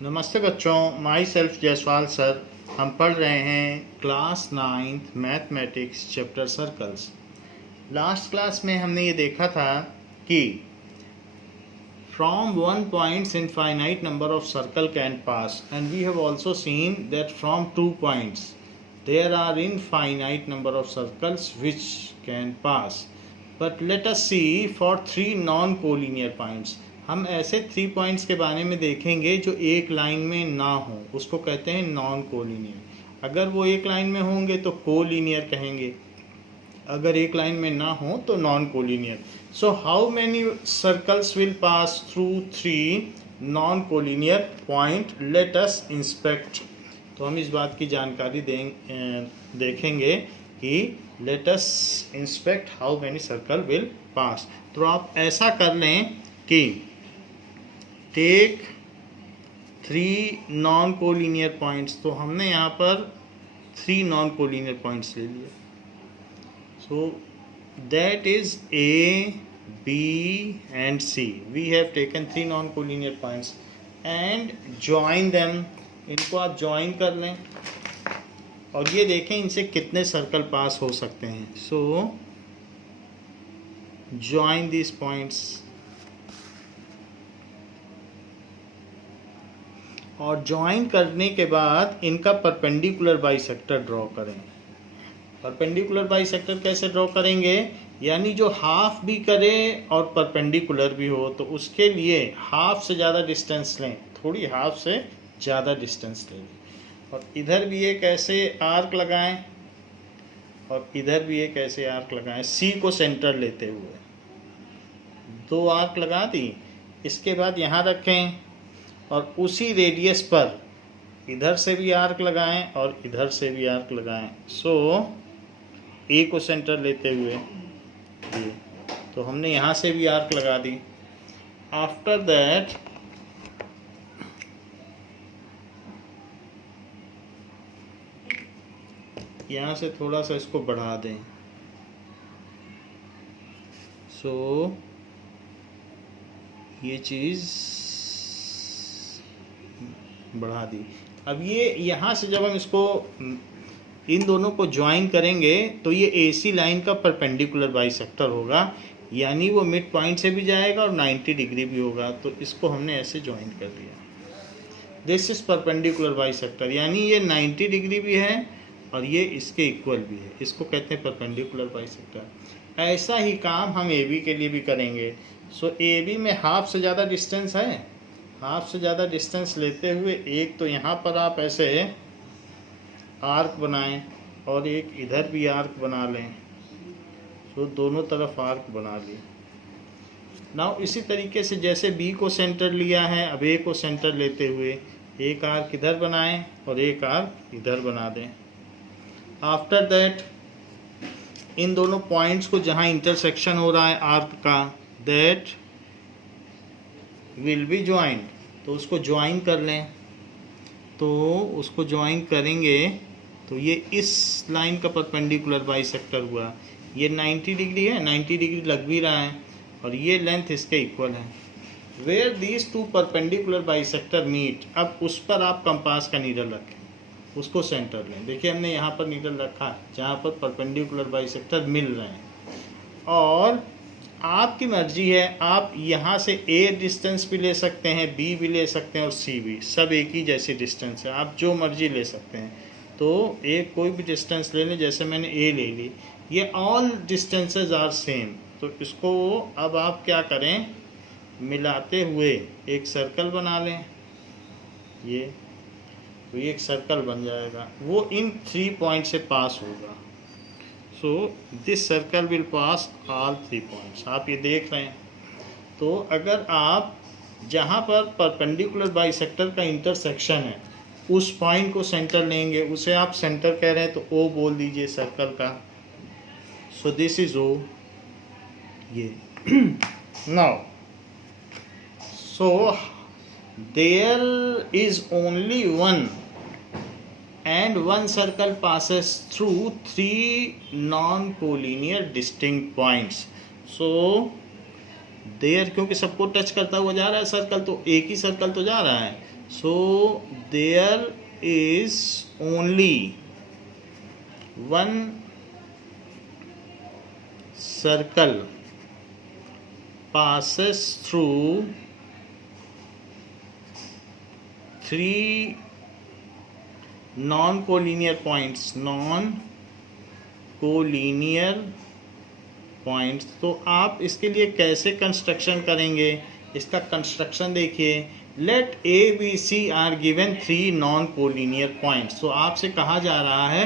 नमस्ते बच्चों, my self Jaiswal sir. हम पढ़ रहे हैं class 9th mathematics chapter circles. Last class में हमने ये देखा था कि from one points infinite number of circle can pass and we have also seen that from 2 points there are infinite number of circles which can pass. But let us see for 3 non collinear points. हम ऐसे 3 points के बारे में देखेंगे जो एक line में ना हो, उसको कहते हैं नॉन कोलिनियर। अगर वो एक लाइन में होंगे तो कोलिनियर कहेंगे, अगर एक लाइन में ना हो तो non collinear. So how many circles will pass through 3 non collinear point, let us inspect. तो हम इस बात की जानकारी देखेंगे कि let us inspect how many circle will pass. तो आप ऐसा कर लें कि टेक 3 नॉन कोलिनियर पॉइंट्स। तो हमने यहाँ पर 3 नॉन कोलिनियर पॉइंट्स ले लिए। So that is A, B and C. We have taken 3 non collinear points and join them. इनको आप ज्वाइन कर लें और ये देखें इनसे कितने सर्कल पास हो सकते हैं। सो ज्वाइन दिस पॉइंट्स और ज्वाइन करने के बाद इनका परपेंडिकुलर बाइसेक्टर ड्रॉ करें। परपेंडिकुलर बाइसेक्टर कैसे ड्रॉ करेंगे, यानी जो हाफ भी करे और परपेंडिकुलर भी हो, तो उसके लिए हाफ से ज़्यादा डिस्टेंस लें, थोड़ी हाफ से ज़्यादा डिस्टेंस लें। और इधर भी एक ऐसे आर्क लगाएं और इधर भी एक ऐसे आर्क लगाएं, सी को सेंटर लेते हुए 2 आर्क लगा दी। इसके बाद यहाँ रखें और उसी रेडियस पर इधर से भी आर्क लगाएं और इधर से भी आर्क लगाएं। सो ए को सेंटर लेते हुए ये, तो हमने यहाँ से भी आर्क लगा दी। आफ्टर दैट यहाँ से थोड़ा सा इसको बढ़ा दें। सो ये चीज़ बढ़ा दी। अब ये यहाँ से जब हम इसको इन दोनों को ज्वाइन करेंगे तो ये AC लाइन का परपेंडिकुलर बाइसेक्टर होगा, यानी वो मिड पॉइंट से भी जाएगा और 90 डिग्री भी होगा। तो इसको हमने ऐसे ज्वाइन कर दिया। दिस इज परपेंडिकुलर बाइसेक्टर, यानी ये 90 डिग्री भी है और ये इसके इक्वल भी है। इसको कहते हैं परपेंडिकुलर बाइसेक्टर। ऐसा ही काम हम AB के लिए भी करेंगे। सो AB में हाफ से ज़्यादा डिस्टेंस है, हाफ से ज़्यादा डिस्टेंस लेते हुए एक तो यहाँ पर आप ऐसे आर्क बनाएं और एक इधर भी आर्क बना लें। सो दोनों तरफ आर्क बना लिए। नाउ इसी तरीके से जैसे B को सेंटर लिया है, अब A को सेंटर लेते हुए एक आर्क इधर बनाएं और एक आर्क इधर बना दें। आफ्टर दैट इन दोनों पॉइंट्स को जहाँ इंटरसेक्शन हो रहा है आर्क का, दैट विल बी ज्वाइंट। तो उसको ज्वाइन कर लें। तो उसको ज्वाइन करेंगे तो ये इस लाइन का परपेंडिकुलर बाइसेक्टर हुआ। ये 90 डिग्री है, 90 डिग्री लग भी रहा है और ये लेंथ इसके इक्वल है। Where these 2 perpendicular bisector meet, अब उस पर आप कंपास का नीडल रखें, उसको सेंटर लें। देखिए हमने यहाँ पर नीडल रखा जहाँ पर परपेंडिकुलर बाइसेक्टर मिल रहे हैं। और आपकी मर्जी है, आप यहाँ से A डिस्टेंस भी ले सकते हैं, B भी ले सकते हैं और C भी, सब एक ही जैसी डिस्टेंस है, आप जो मर्जी ले सकते हैं। तो एक कोई भी डिस्टेंस ले लें, जैसे मैंने A ले ली। ये ऑल डिस्टेंसेस आर सेम। तो इसको अब आप क्या करें, मिलाते हुए एक सर्कल बना लें। ये तो ये एक सर्कल बन जाएगा, वो इन 3 पॉइंट से पास होगा। So this circle will pass all 3 points. आप ये देख रहे हैं। तो अगर आप जहाँ पर परपेंडिकुलर बाइसेक्टर का इंटरसेक्शन है उस पॉइंट को सेंटर लेंगे, उसे आप सेंटर कह रहे हैं तो O बोल दीजिए सर्कल का। So this is O। ये now so there is only one and one circle passes through 3 non-collinear distinct points. So there क्योंकि सबको टच करता हुआ जा रहा है सर्कल, तो एक ही सर्कल तो जा रहा है. So there is only one circle passes through three non-collinear points. तो आप इसके लिए कैसे कंस्ट्रक्शन करेंगे, इसका कंस्ट्रक्शन देखिए. Let A B C are given 3 non collinear points. तो आपसे कहा जा रहा है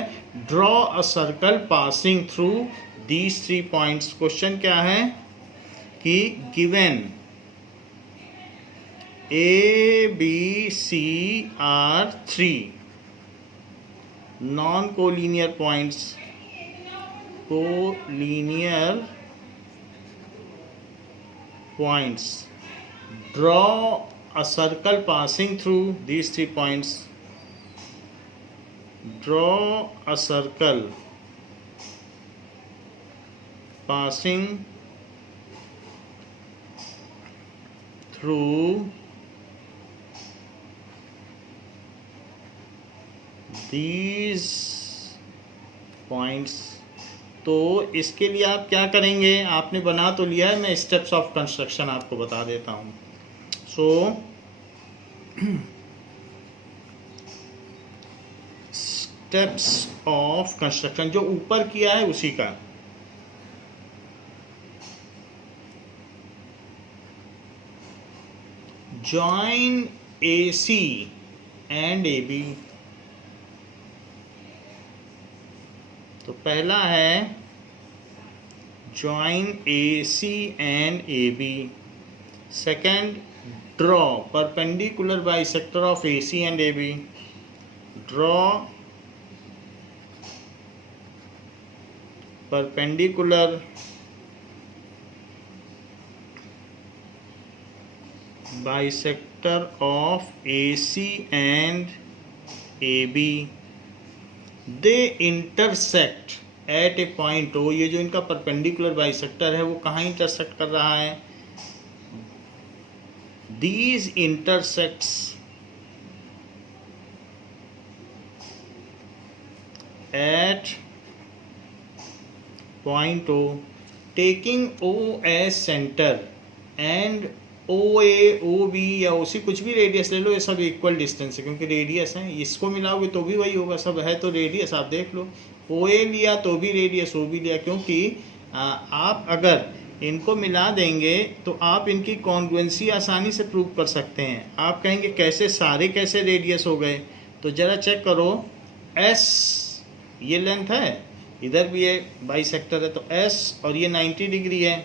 draw a circle passing through these 3 points. Question क्या है कि given A B C are 3 non collinear points. Collinear points. Draw a circle passing through these 3 points. Draw a circle passing through these points. तो इसके लिए आप क्या करेंगे, आपने बना तो लिया है, मैं स्टेप्स ऑफ कंस्ट्रक्शन आपको बता देता हूँ. सो स्टेप्स ऑफ कंस्ट्रक्शन जो ऊपर किया है उसी का. Join AC and AB. तो पहला है join AC and AB. Second, draw perpendicular bisector of AC and AB. Draw perpendicular bisector of AC and AB. They intersect at a point O. ये जो इनका परपेंडिकुलर बाइसेक्टर है वो कहाँ intersect कर रहा है. These intersects at point O, taking O as center and O A O B या OC कुछ भी रेडियस ले लो, ये सब इक्वल डिस्टेंस है क्योंकि रेडियस है. इसको मिलाओगे तो भी वही होगा, सब है तो रेडियस. आप देख लो ओ ए लिया तो भी रेडियस, ओ बी लिया, क्योंकि आप अगर इनको मिला देंगे तो आप इनकी कॉन्ग्रुएंसी आसानी से प्रूव कर सकते हैं. आप कहेंगे कैसे सारे कैसे रेडियस हो गए, तो ज़रा चेक करो. एस ये लेंथ है, इधर भी ये बाइसेक्टर है, तो एस और ये 90 डिग्री है,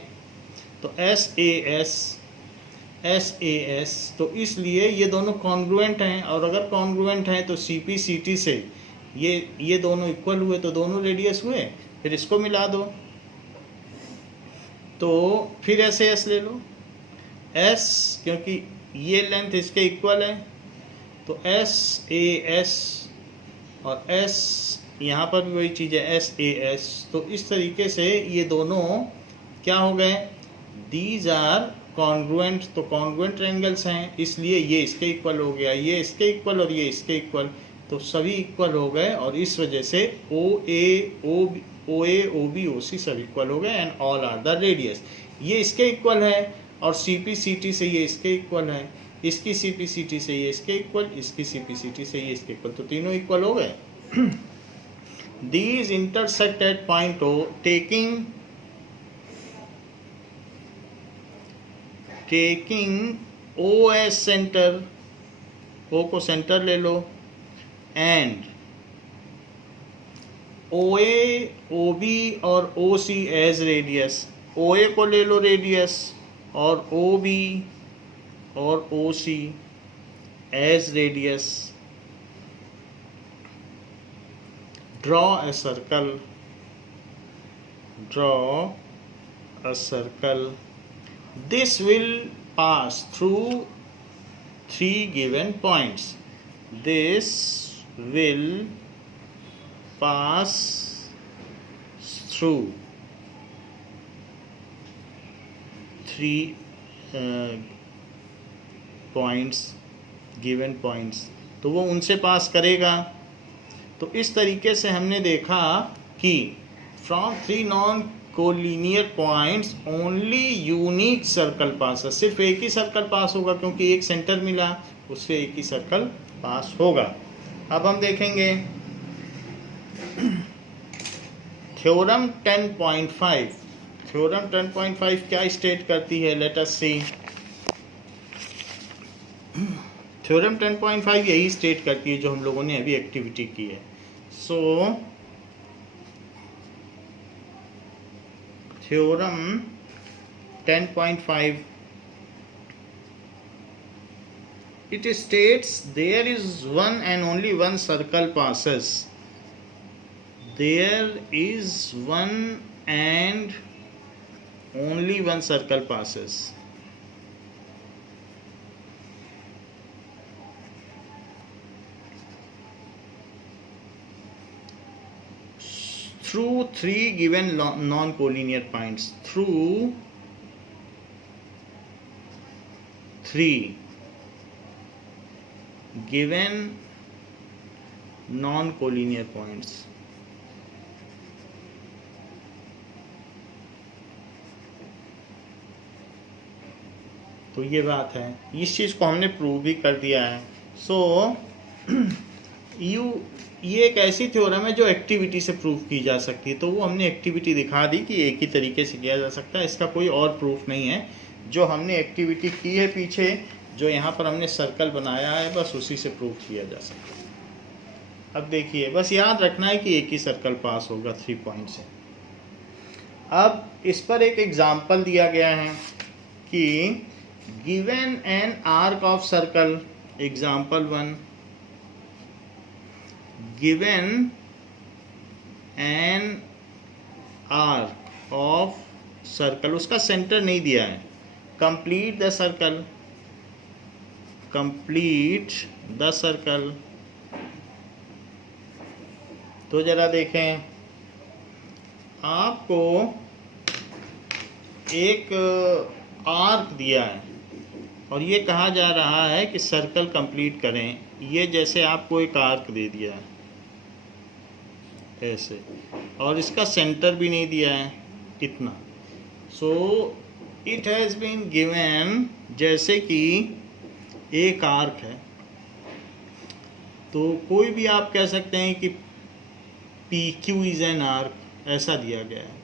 तो एस ए एस, तो इसलिए ये दोनों कॉन्ग्रुएंट हैं. और अगर कॉन्ग्रुएंट हैं तो सी पी सी टी से ये दोनों इक्वल हुए तो दोनों रेडियस हुए. फिर इसको मिला दो तो फिर एस एस ले लो. एस क्योंकि ये लेंथ इसके इक्वल है तो एस ए एस, और एस यहाँ पर भी वही चीज़ है एस ए एस. तो इस तरीके से ये दोनों क्या हो गए, दीज आर कॉन्ग्रुएंट. तो कॉन्ग्रुएंट एंगल्स हैं इसलिए ये इसके इक्वल हो गया, ये इसके इक्वल और ये इसके इक्वल, तो सभी इक्वल हो गए. और इस वजह से ओ ए ओ बी ओ सी सब इक्वल हो गए and all are the radius. ये इसके इक्वल है और सी पी सी टी से ये इसके इक्वल है, इसकी सी पी सी टी से ये इसके इक्वल, इसकी सी पी सी टी से ये इसके इक्वल, तो तीनों इक्वल हो गए. These intersect at point O, taking O as center, O को सेंटर ले लो, एंड OA, OB और OC एज रेडियस. OA को ले लो रेडियस और OB और OC as radius. Draw a circle. This will pass through 3 given points. This will pass through three points, given points, तो वो उनसे पास करेगा। तो इस तरीके से हमने देखा कि from three non collinear points only unique circle पास, सिर्फ एक ही सर्कल पास होगा क्योंकि एक सेंटर मिला, उससे एक ही सर्कल पास होगा। अब हम देखेंगे थ्योरम 10.5। थ्योरम 10.5 क्या स्टेट करती है, लेट अस सी। थ्योरम 10.5 यही स्टेट करती है जो हम लोगों ने अभी एक्टिविटी की है। So theorem 10.5 it states there is one and only one circle passes. There is one and only one circle passes. Through three given non-collinear points. Through three given non-collinear points. तो ये बात है, इस चीज़ को हमने prove भी कर दिया है। सो ये एक ऐसी थ्योरम है जो एक्टिविटी से प्रूव की जा सकती है, तो वो हमने एक्टिविटी दिखा दी कि एक ही तरीके से किया जा सकता है, इसका कोई और प्रूफ नहीं है। जो हमने एक्टिविटी की है पीछे, जो यहाँ पर हमने सर्कल बनाया है, बस उसी से प्रूव किया जा सकता है। अब देखिए, बस याद रखना है कि एक ही सर्कल पास होगा 3 पॉइंट से। अब इस पर एक एग्जाम्पल दिया गया है कि given an arc of circle, example 1, given an arc of circle, उसका सेंटर नहीं दिया है, complete the circle, complete the circle. तो जरा देखें, आपको एक आर्क दिया है और ये कहा जा रहा है कि सर्कल कंप्लीट करें। ये जैसे आपको एक आर्क दे दिया है ऐसे, और इसका सेंटर भी नहीं दिया है इतना। So it has been given, जैसे कि एक आर्क है, तो कोई भी आप कह सकते हैं कि P Q is an arc, ऐसा दिया गया है।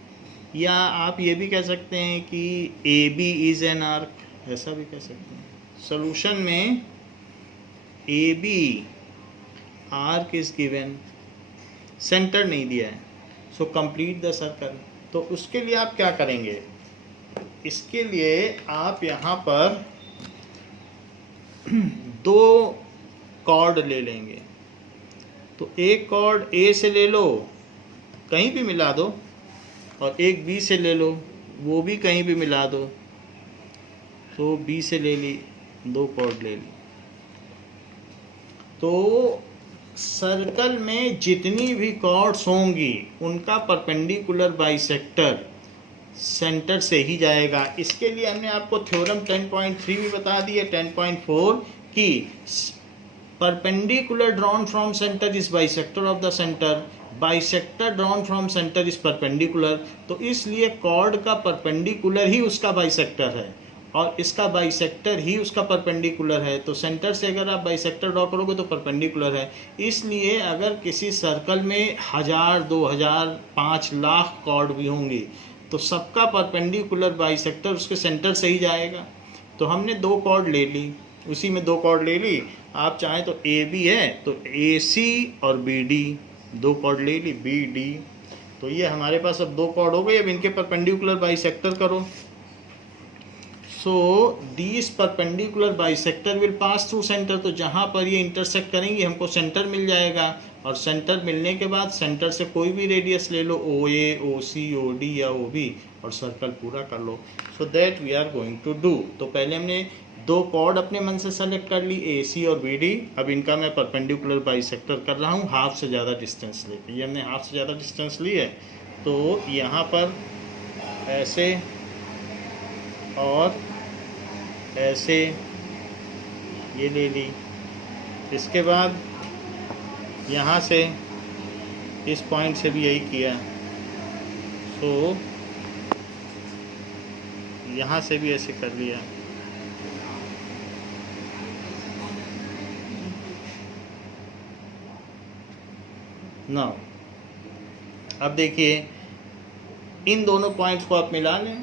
या आप ये भी कह सकते हैं कि A B is an arc, ऐसा भी कह सकते हैं। सॉल्यूशन में A B arc is given, centre नहीं दिया है, सो कंप्लीट द सर्कल। तो उसके लिए आप क्या करेंगे, इसके लिए आप यहाँ पर 2 कॉर्ड ले लेंगे। तो एक कॉर्ड ए से ले लो, कहीं भी मिला दो, और एक बी से ले लो, वो भी कहीं भी मिला दो। तो बी से ले ली, 2 कॉर्ड ले ली। तो सर्कल में जितनी भी कॉर्ड्स होंगी उनका परपेंडिकुलर बाइसेक्टर सेंटर से ही जाएगा। इसके लिए हमने आपको थ्योरम 10.3 भी बता दी है, 10.4 कि perpendicular drawn from centre is bisector of the centre, bisector drawn from centre is perpendicular. तो इसलिए कॉर्ड का परपेंडिकुलर ही उसका बाइसेक्टर है और इसका बाइसेक्टर ही उसका परपेंडिकुलर है। तो सेंटर से अगर आप बाइसेक्टर ड्रॉ करोगे तो परपेंडिकुलर है। इसलिए अगर किसी सर्कल में 1000, 2000, 5 लाख कॉर्ड भी होंगी तो सबका परपेंडिकुलर बाइसेक्टर उसके सेंटर से ही जाएगा। तो हमने 2 कॉर्ड ले ली, उसी में 2 कॉर्ड ले ली। आप चाहें तो ए बी है तो ए सी और बी डी, 2 कॉर्ड ले ली, बी डी। तो ये हमारे पास अब 2 कॉर्ड हो गए। अब इनके परपेंडिकुलर बाइसेक्टर करो। So these perpendicular bisector will pass through centre. तो जहाँ पर ये इंटरसेक्ट करेंगे हमको सेंटर मिल जाएगा, और सेंटर मिलने के बाद सेंटर से कोई भी रेडियस ले लो, ओ A, O C, O D या ओ बी, और सर्कल पूरा कर लो। So that we are going to do. तो पहले हमने 2 कॉर्ड अपने मन से सेलेक्ट कर ली, ए सी और बी डी। अब इनका मैं परपेंडिकुलर बाइसेक्टर कर रहा हूँ हाफ से ज़्यादा डिस्टेंस लेके। ये हमने हाफ से ज़्यादा डिस्टेंस ली है, तो यहाँ पर ऐसे और ऐसे ये ले ली। इसके बाद यहाँ से इस पॉइंट से भी यही किया, तो यहाँ से भी ऐसे कर लिया। नाउ अब देखिए इन दोनों पॉइंट्स को आप मिला लें,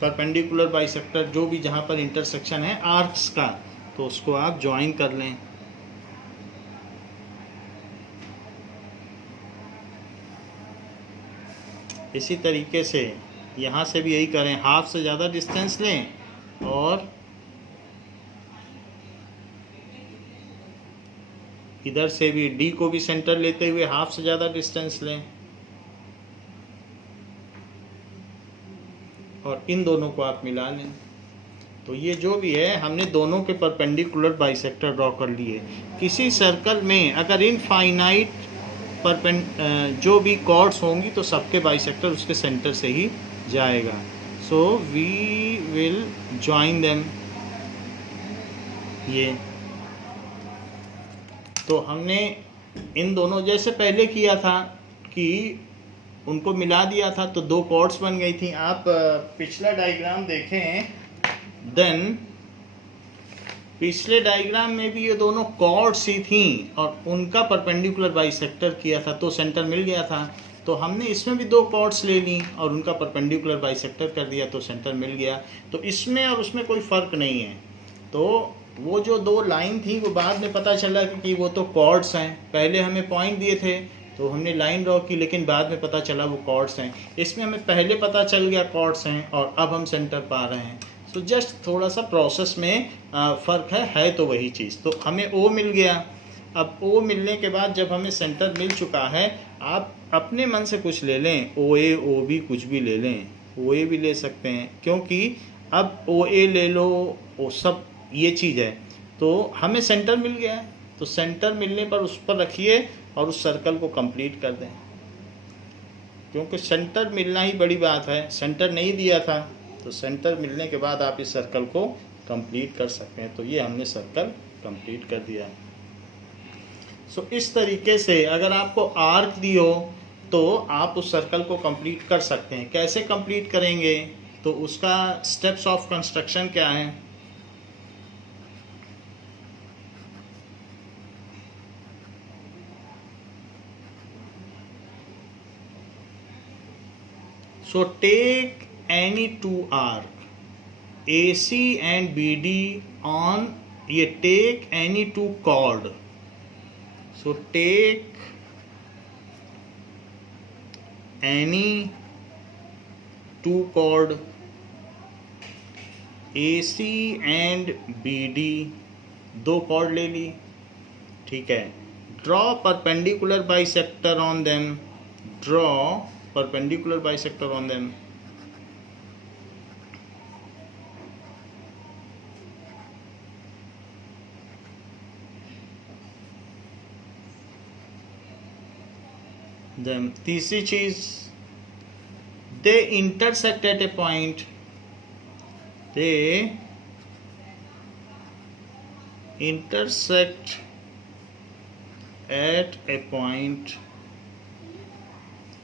परपेंडिकुलर बाइसेक्टर जो भी जहाँ पर इंटरसेक्शन है आर्क्स का, तो उसको आप ज्वाइन कर लें। इसी तरीके से यहाँ से भी यही करें, हाफ से ज़्यादा डिस्टेंस लें और इधर से भी डी को भी सेंटर लेते हुए हाफ से ज़्यादा डिस्टेंस लें और इन दोनों को आप मिला लें। तो ये जो भी है हमने दोनों के परपेंडिकुलर बाइसेक्टर ड्रॉ कर लिए। किसी सर्कल में अगर इनफाइनाइट जो भी कॉर्ड्स होंगी तो सबके बाइसेक्टर उसके सेंटर से ही जाएगा। So we will join them. ये तो हमने इन दोनों जैसे पहले किया था कि उनको मिला दिया था तो दो कॉर्ड्स बन गई थी। आप पिछला डायग्राम देखें, देन पिछले डायग्राम में भी ये दोनों कॉर्ड्स ही थी और उनका परपेंडिकुलर बाइसेक्टर किया था तो सेंटर मिल गया था। तो हमने इसमें भी दो कॉर्ड्स ले ली और उनका परपेंडिकुलर बाइसेक्टर कर दिया तो सेंटर मिल गया। तो इसमें और उसमें कोई फ़र्क नहीं है। तो वो जो दो लाइन थी वो बाद में पता चला कि वो तो कॉर्ड्स हैं। पहले हमें पॉइंट दिए थे तो हमने लाइन ड्रॉ की, लेकिन बाद में पता चला वो कॉर्ड्स हैं। इसमें हमें पहले पता चल गया कॉर्ड्स हैं और अब हम सेंटर पा रहे हैं। तो जस्ट थोड़ा सा प्रोसेस में फ़र्क है तो वही चीज़। तो हमें ओ मिल गया। अब ओ मिलने के बाद जब हमें सेंटर मिल चुका है, आप अपने मन से कुछ ले लें, ओ ए ओ बी कुछ भी ले लें, ओ ए भी ले सकते हैं क्योंकि अब ओ ए ले लो, वो सब ये चीज़ है। तो हमें सेंटर मिल गया है तो सेंटर मिलने पर उस पर रखिए और उस सर्कल को कंप्लीट कर दें, क्योंकि सेंटर मिलना ही बड़ी बात है। सेंटर नहीं दिया था तो सेंटर मिलने के बाद आप इस सर्कल को कंप्लीट कर सकते हैं। तो ये हमने सर्कल कंप्लीट कर दिया। सो इस तरीके से अगर आपको आर्क दी हो तो आप उस सर्कल को कंप्लीट कर सकते हैं। कैसे कंप्लीट करेंगे तो उसका स्टेप्स ऑफ कंस्ट्रक्शन क्या है। So take any two arc AC and BD on ये take any two chord. So take any two chord AC and BD, दो chord ले ली, ठीक है। Draw perpendicular bisector on them. Draw perpendicular bisector on them. Then तीसरी चीज, they intersect at a point. They intersect at a point.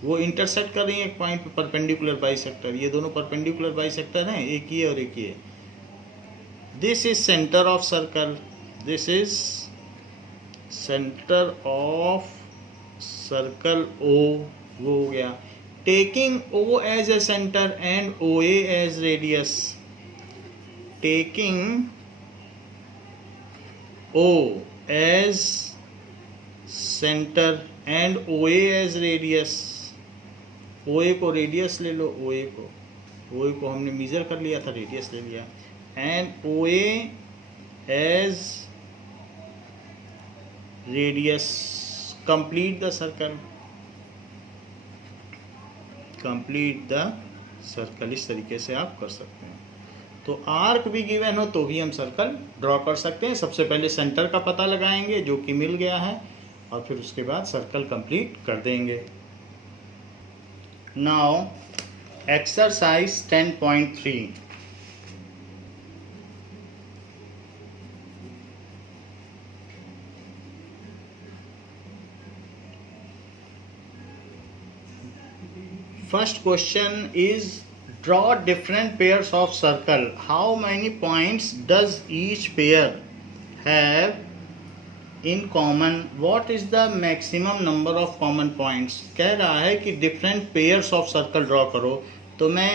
वो intersect कर रही है एक पॉइंट पे, परपेंडिकुलर बाइसेक्टर। ये दोनों परपेंडिकुलर बाइसेक्टर हैं, एक ही है और एक ही है। This is centre of circle, this is centre of circle O, वो हो गया। Taking O as a centre and O A as radius, taking O as centre and O A as radius. O A को radius ले लो, ओ A को हमने major कर लिया था, रेडियस ले लिया। And O A as radius, complete the circle, complete the circle. इस तरीके से आप कर सकते हैं। तो आर्क भी गिवन हो तो भी हम सर्कल ड्रॉ कर सकते हैं। सबसे पहले सेंटर का पता लगाएंगे जो कि मिल गया है और फिर उसके बाद सर्कल कंप्लीट कर देंगे। Now exercise 10.3, First question is draw different pairs of circle. How many points does each pair have in common? What is the maximum number of common points? कह रहा है कि different pairs of circle draw करो, तो मैं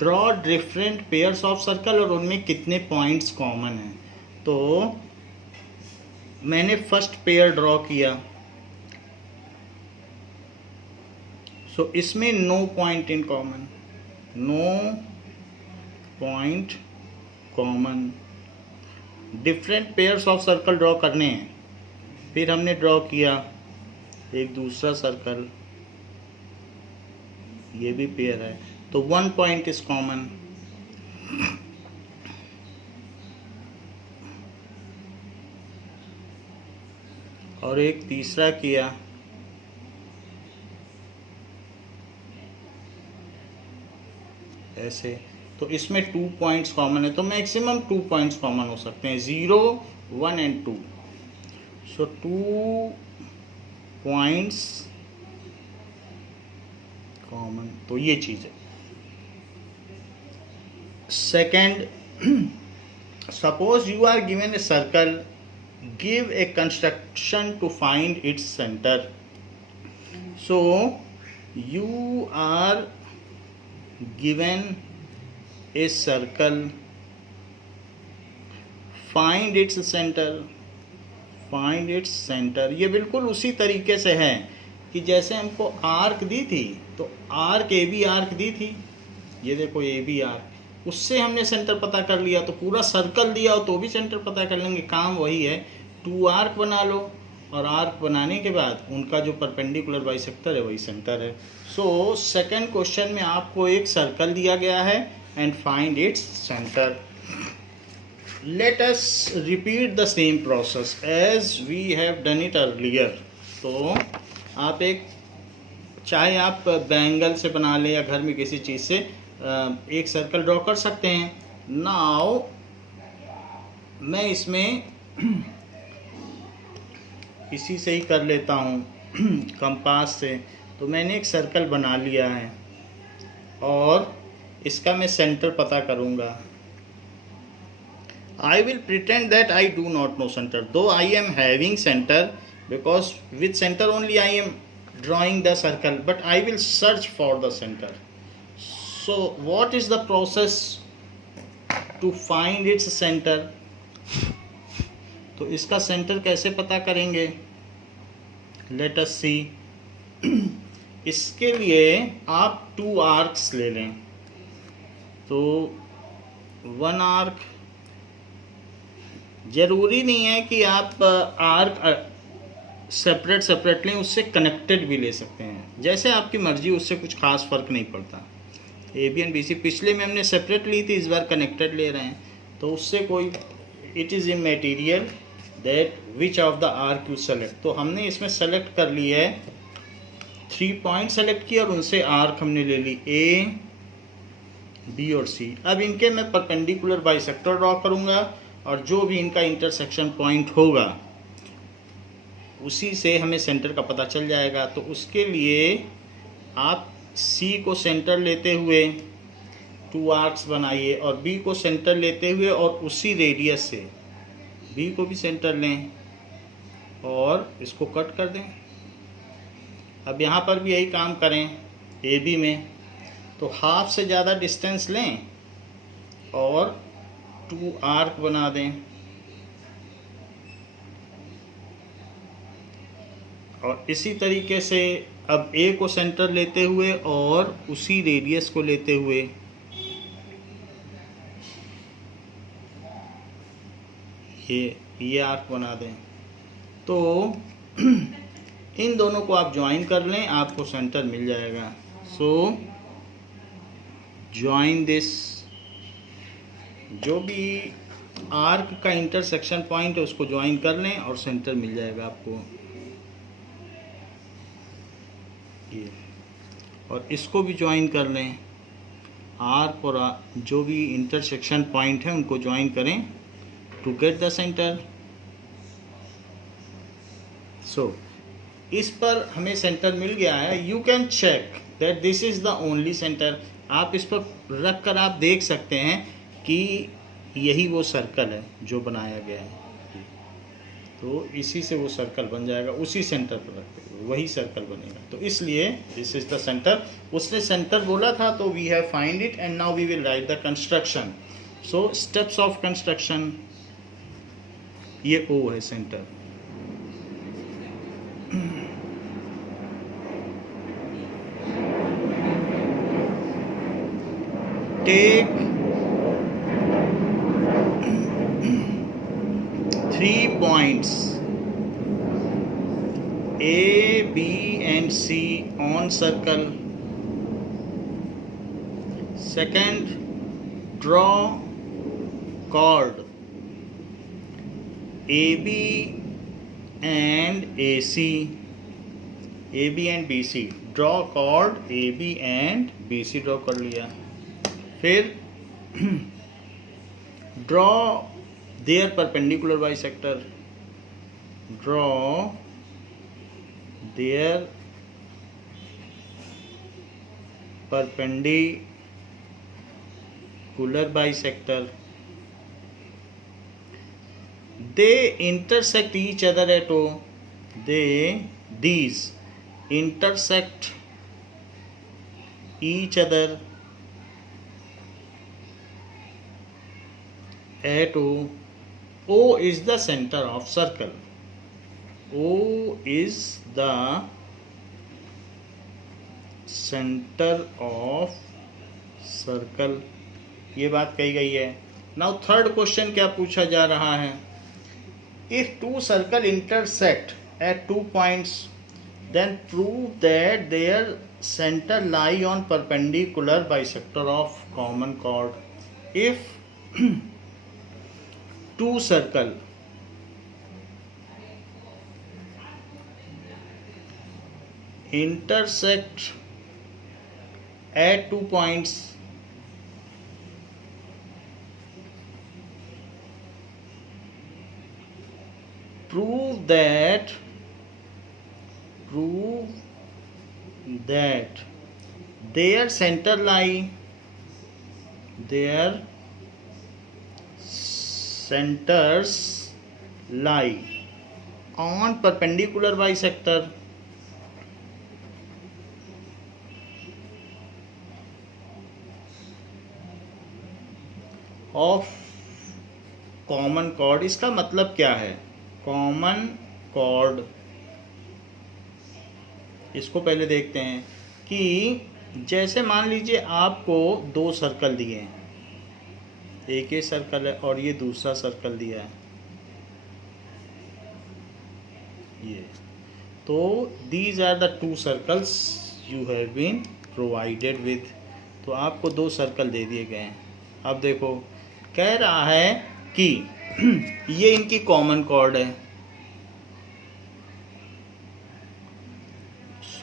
draw different pairs of circle और उनमें कितने points common हैं. तो मैंने first pair draw किया, so इसमें no point in common, no point common. Different pairs of circle draw करने हैं. फिर हमने ड्रॉ किया एक दूसरा सर्कल, ये भी पेयर है, तो 1 पॉइंट इज कॉमन. और एक तीसरा किया, ऐसे, तो इसमें 2 पॉइंट्स कॉमन है, तो मैक्सिमम 2 पॉइंट्स कॉमन हो सकते हैं, 0, 1 एंड 2. सो 2 पॉइंट्स कॉमन, तो ये चीज है. Second, suppose you are given a circle, give a construction to find its centre. So you are given a circle, find its center, find its center. ये बिल्कुल उसी तरीके से है कि जैसे हमको आर्क दी थी, तो आर्क ए बी आर्क दी थी, ये देखो ए बी आर्क, उससे हमने सेंटर पता कर लिया. तो पूरा सर्कल दिया हो तो भी सेंटर पता कर लेंगे, काम वही है. 2 आर्क बना लो और आर्क बनाने के बाद उनका जो परपेंडिकुलर बाइसेक्टर है वही सेंटर है. सो सेकंड क्वेश्चन में आपको एक सर्कल दिया गया है and find its centre. Let us repeat the same process as we have done it earlier. तो आप चाहे आप बैंगल से बना लें या घर में किसी चीज़ से एक सर्कल ड्रॉ कर सकते हैं. नाउ मैं इसमें इसी से ही कर लेता हूँ कंपास से. तो मैंने एक सर्कल बना लिया है और इसका मैं सेंटर पता करूँगा. I will pretend that I do not know centre, though I am having centre, because with centre only I am drawing the circle, but I will search for the centre. So what is the process to find its centre? तो इसका centre कैसे पता करेंगे? Let us see. इसके लिए आप 2 arcs ले लें. तो 1 आर्क, जरूरी नहीं है कि आप आर्क सेपरेट लें, उससे कनेक्टेड भी ले सकते हैं, जैसे आपकी मर्जी, उससे कुछ खास फर्क नहीं पड़ता. A B and B C पिछले में हमने सेपरेट ली थी, इस बार कनेक्टेड ले रहे हैं, तो उससे कोई, it is immaterial that which of the arc you select. तो हमने इसमें सेलेक्ट कर ली है, 3 पॉइंट सेलेक्ट किए और उनसे आर्क हमने ले ली ए, बी और सी. अब इनके मैं परपेंडिकुलर बाइसेक्टर ड्रॉ करूँगा और जो भी इनका इंटरसेक्शन पॉइंट होगा उसी से हमें सेंटर का पता चल जाएगा. तो उसके लिए आप सी को सेंटर लेते हुए 2 आर्क्स बनाइए और बी को सेंटर लेते हुए और उसी रेडियस से बी को भी सेंटर लें और इसको कट कर दें. अब यहाँ पर भी यही काम करें ए बी में. तो हाफ से ज़्यादा डिस्टेंस लें और 2 आर्क बना दें और इसी तरीके से अब ए को सेंटर लेते हुए और उसी रेडियस को लेते हुए ये आर्क बना दें. तो इन दोनों को आप ज्वाइन कर लें, आपको सेंटर मिल जाएगा. सो ज्वाइन दिस, जो भी आर्क का इंटरसेक्शन पॉइंट है उसको ज्वाइन कर लें और सेंटर मिल जाएगा आपको. ये, और इसको भी ज्वाइन कर लें, आर्क और जो भी इंटरसेक्शन पॉइंट है उनको ज्वाइन करें to get the centre. So इस पर हमें सेंटर मिल गया है, you can check that this is the only centre. आप इस पर रख कर आप देख सकते हैं कि यही वो सर्कल है जो बनाया गया है, तो इसी से वो सर्कल बन जाएगा, उसी सेंटर पर रखते वही सर्कल बनेगा। तो इसलिए दिस इज द सेंटर। उसने सेंटर बोला था, तो we have find it and now we will write the construction. So steps of construction, ये ओ है centre. Take 3 points A, B and C on circle. Second, draw chord AB and AC, AB and BC. Draw chord AB and BC draw कर लिया। फिर draw their perpendicular bisector. Draw their perpendicular bisector. They intersect each other at O. These intersect each other at O. O is the center of circle. O is the center of circle. ये बात कही गई है। Now third question क्या पूछा जा रहा है? If two circle intersect at 2 points, then prove that their center lie on perpendicular bisector of common chord. If two circle intersect at 2 points, prove that their center lie, their centers lie on perpendicular bisector of common chord. इसका मतलब क्या है? Common chord, इसको पहले देखते हैं कि जैसे मान लीजिए आपको 2 सर्कल दिए हैं, एक ये सर्कल है और ये दूसरा सर्कल दिया है ये, तो these are the 2 circles you have been provided with. तो आपको 2 सर्कल दे दिए गए हैं। अब देखो कह रहा है कि ये इनकी कॉमन कॉर्ड है।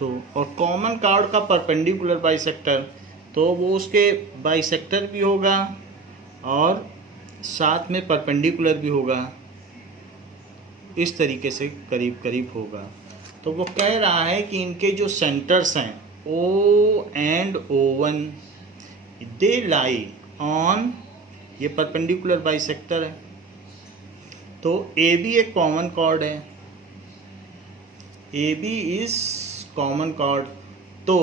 और कॉमन कॉर्ड का परपेंडिकुलर बाइसेक्टर, तो वो उसके बाइसेक्टर भी होगा और साथ में परपेंडिकुलर भी होगा, इस तरीके से करीब करीब होगा। तो वो कह रहा है कि इनके जो सेंटर्स हैं O and O1, they lie on, ये परपेंडिकुलर बाइसेक्टर है, तो AB एक कॉमन कॉर्ड है, AB इज कॉमन कॉर्ड। तो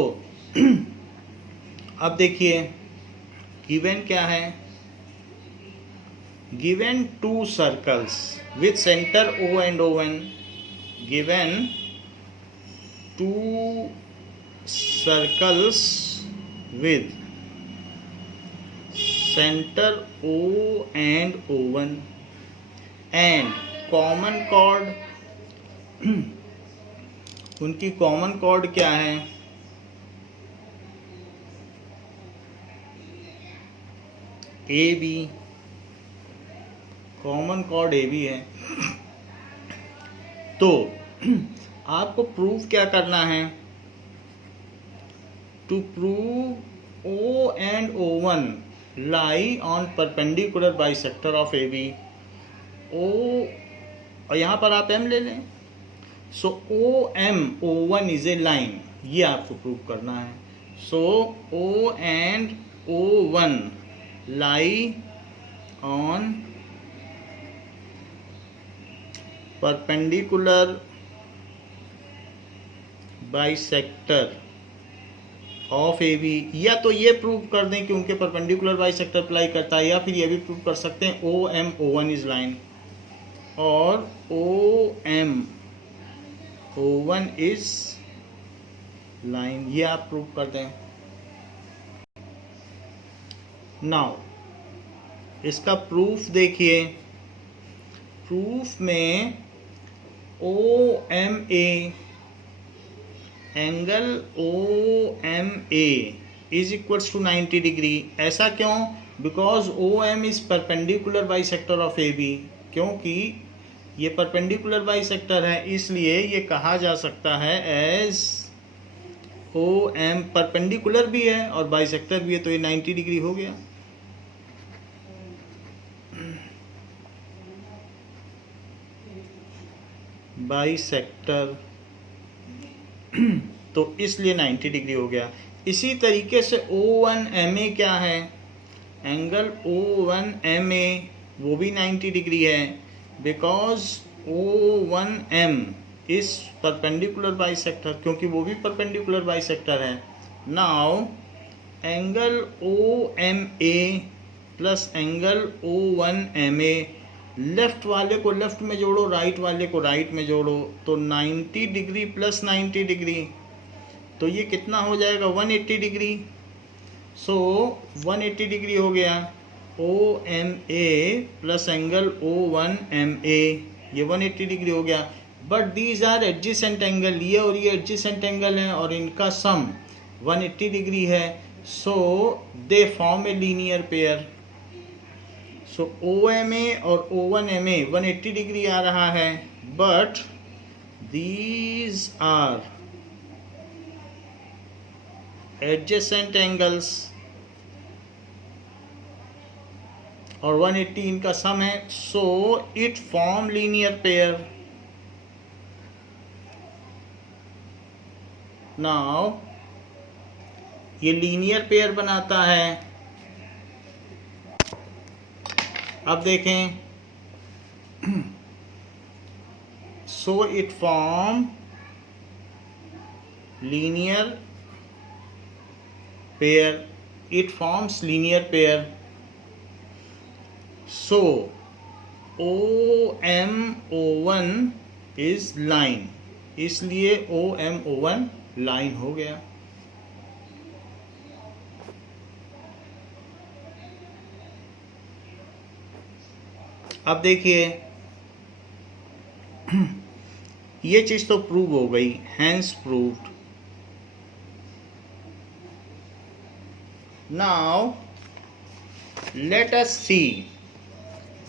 अब देखिए गिवन क्या है? Given 2 circles with centre O and O1, given 2 circles with center O and O1 and common chord, उनकी कॉमन कॉर्ड क्या है? AB, कॉमन कॉर्ड AB है। तो आपको प्रूव क्या करना है? To prove O and O1 lie on perpendicular bisector of AB. O, और यहाँ पर आप M ले लें, so OM O1 is a line, ये आपको प्रूव करना है. So O and O1 lie on perpendicular bisector of A B. या तो ये प्रूव कर दें कि उनके परपेंडिकुलर बाइसेक्टर अप्लाई करता है, या फिर ये भी प्रूव कर सकते हैं OM O1 इज लाइन और OM O1 इज लाइन. ये आप प्रूव कर दें. नाउ इसका प्रूफ देखिए. प्रूफ में OMA angle OMA is equals to 90 degree. ऐसा क्यों? Because OM is perpendicular bisector of AB. क्योंकि ये परपेंडिकुलर बाइसेक्टर है, इसलिए ये कहा जा सकता है एज OM. परपेंडिकुलर भी है और बाइसेक्टर भी है, तो ये 90 डिग्री हो गया. बाइसेक्टर तो इसलिए 90 डिग्री हो गया. इसी तरीके से O1MA क्या है? एंगल O1MA वो भी 90 डिग्री है, because O1M is perpendicular bisector, क्योंकि वो भी परपेंडिकुलर बाइसेक्टर है. Now angle OMA plus angle O1MA, left वाले को लेफ्ट में जोड़ो, राइट वाले को राइट में जोड़ो, तो 90 डिग्री प्लस 90 डिग्री, तो ये कितना हो जाएगा? 180 डिग्री. सो 180 डिग्री हो गया. OMA प्लस एंगल O1MA, ये 180 डिग्री हो गया. But these are adjacent angle, ये और ये एडजेसेंट एंगल हैं और इनका सम 180 डिग्री है. So they form a linear pair. So OMA और O1MA 180 डिग्री आ रहा है, but these are adjacent angles और 180 इनका सम है. So it form linear pair. Now ये लीनियर पेयर बनाता है. अब देखें. So it form linear pair. It forms linear pair. So OMO1 is line, इसलिए OMO1 लाइन हो गया. अब देखिए, ये चीज तो प्रूव हो गई, hence proved. Now let us see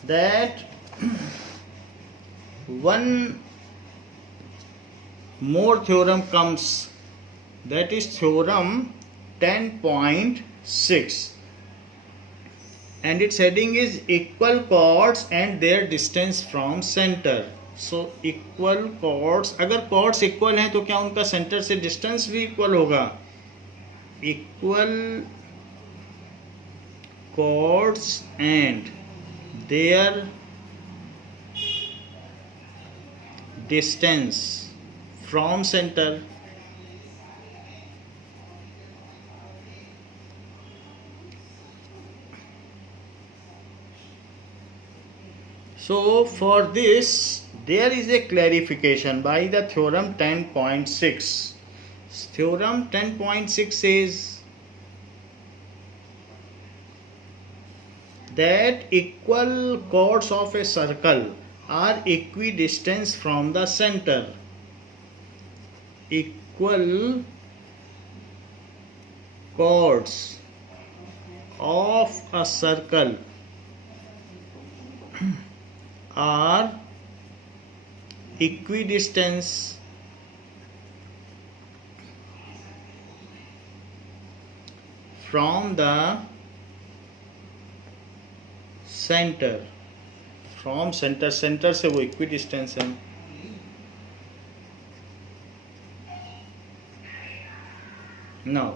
that one more theorem comes, that is theorem 10.6, and its heading is equal chords and their distance from center. So equal chords, अगर chords equal हैं तो क्या उनका center से distance भी equal होगा? Equal chords and their distance from center. So for this there is a clarification by the theorem 10.6. Theorem 10.6 says that equal chords of a circle are equidistant from the center. Equal chords of a circle are equidistant from the center. From centre, centre से वो equidistance है. Now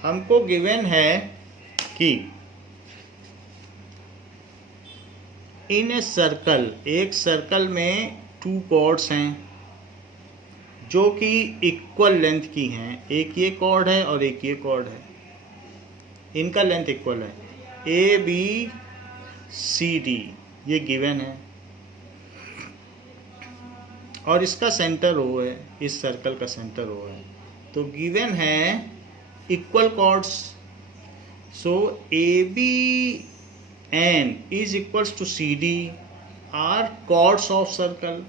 हमको given है कि इन a circle, एक circle में 2 chords हैं जो कि इक्वल लेंथ की हैं। एक ये कॉर्ड है और एक ये कॉर्ड है, इनका लेंथ इक्वल है। ए बी सी डी ये गिवन है और इसका सेंटर ओ है, इस सर्कल का सेंटर ओ है। तो गिवन है equal chords, so A B and is equals to C D are chords of circle.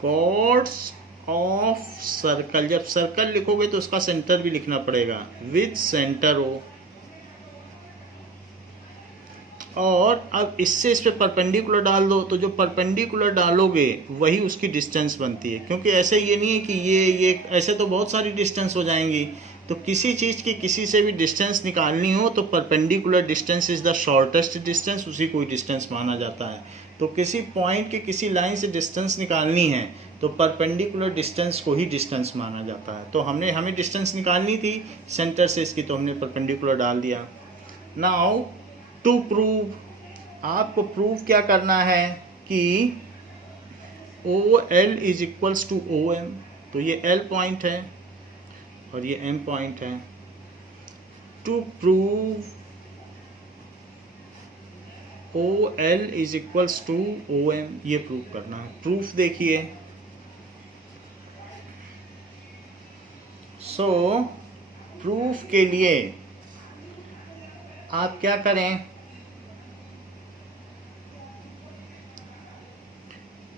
Chords of circle, जब सर्कल लिखोगे तो उसका सेंटर भी लिखना पड़ेगा, विद सेंटर ओ। और अब इससे इस पे परपेंडिकुलर डाल दो, तो जो परपेंडिकुलर डालोगे वही उसकी डिस्टेंस बनती है। क्योंकि ऐसे ये नहीं है कि ये ऐसे तो बहुत सारी डिस्टेंस हो जाएंगी। तो किसी चीज़ की किसी से भी डिस्टेंस निकालनी हो तो perpendicular distance is the shortest distance, उसी को डिस्टेंस माना जाता है। तो किसी पॉइंट के किसी लाइन से डिस्टेंस निकालनी है तो परपेंडिकुलर डिस्टेंस को ही डिस्टेंस माना जाता है। तो हमें डिस्टेंस निकालनी थी सेंटर से इसकी, तो हमने परपेंडिकुलर डाल दिया। नाउ टू प्रूव, आपको प्रूव क्या करना है कि O L is equals to O M. तो ये एल पॉइंट है और ये एम पॉइंट है। To prove O L is equals to O M, ये प्रूव करना है। प्रूफ देखिए, सो प्रूफ के लिए आप क्या करें,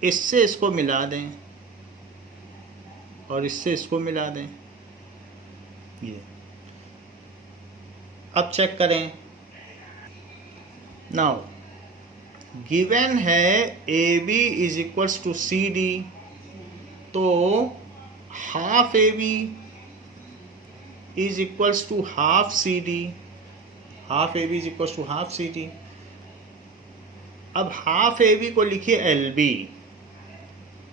इससे इसको मिला दें और इससे इसको मिला दें। ये अब चेक करें। नाउ गिवन है A B is equals to C D, तो half A B is equals to half C D, half A B is equals to half C D. अब हाफ ए बी को लिखिए L B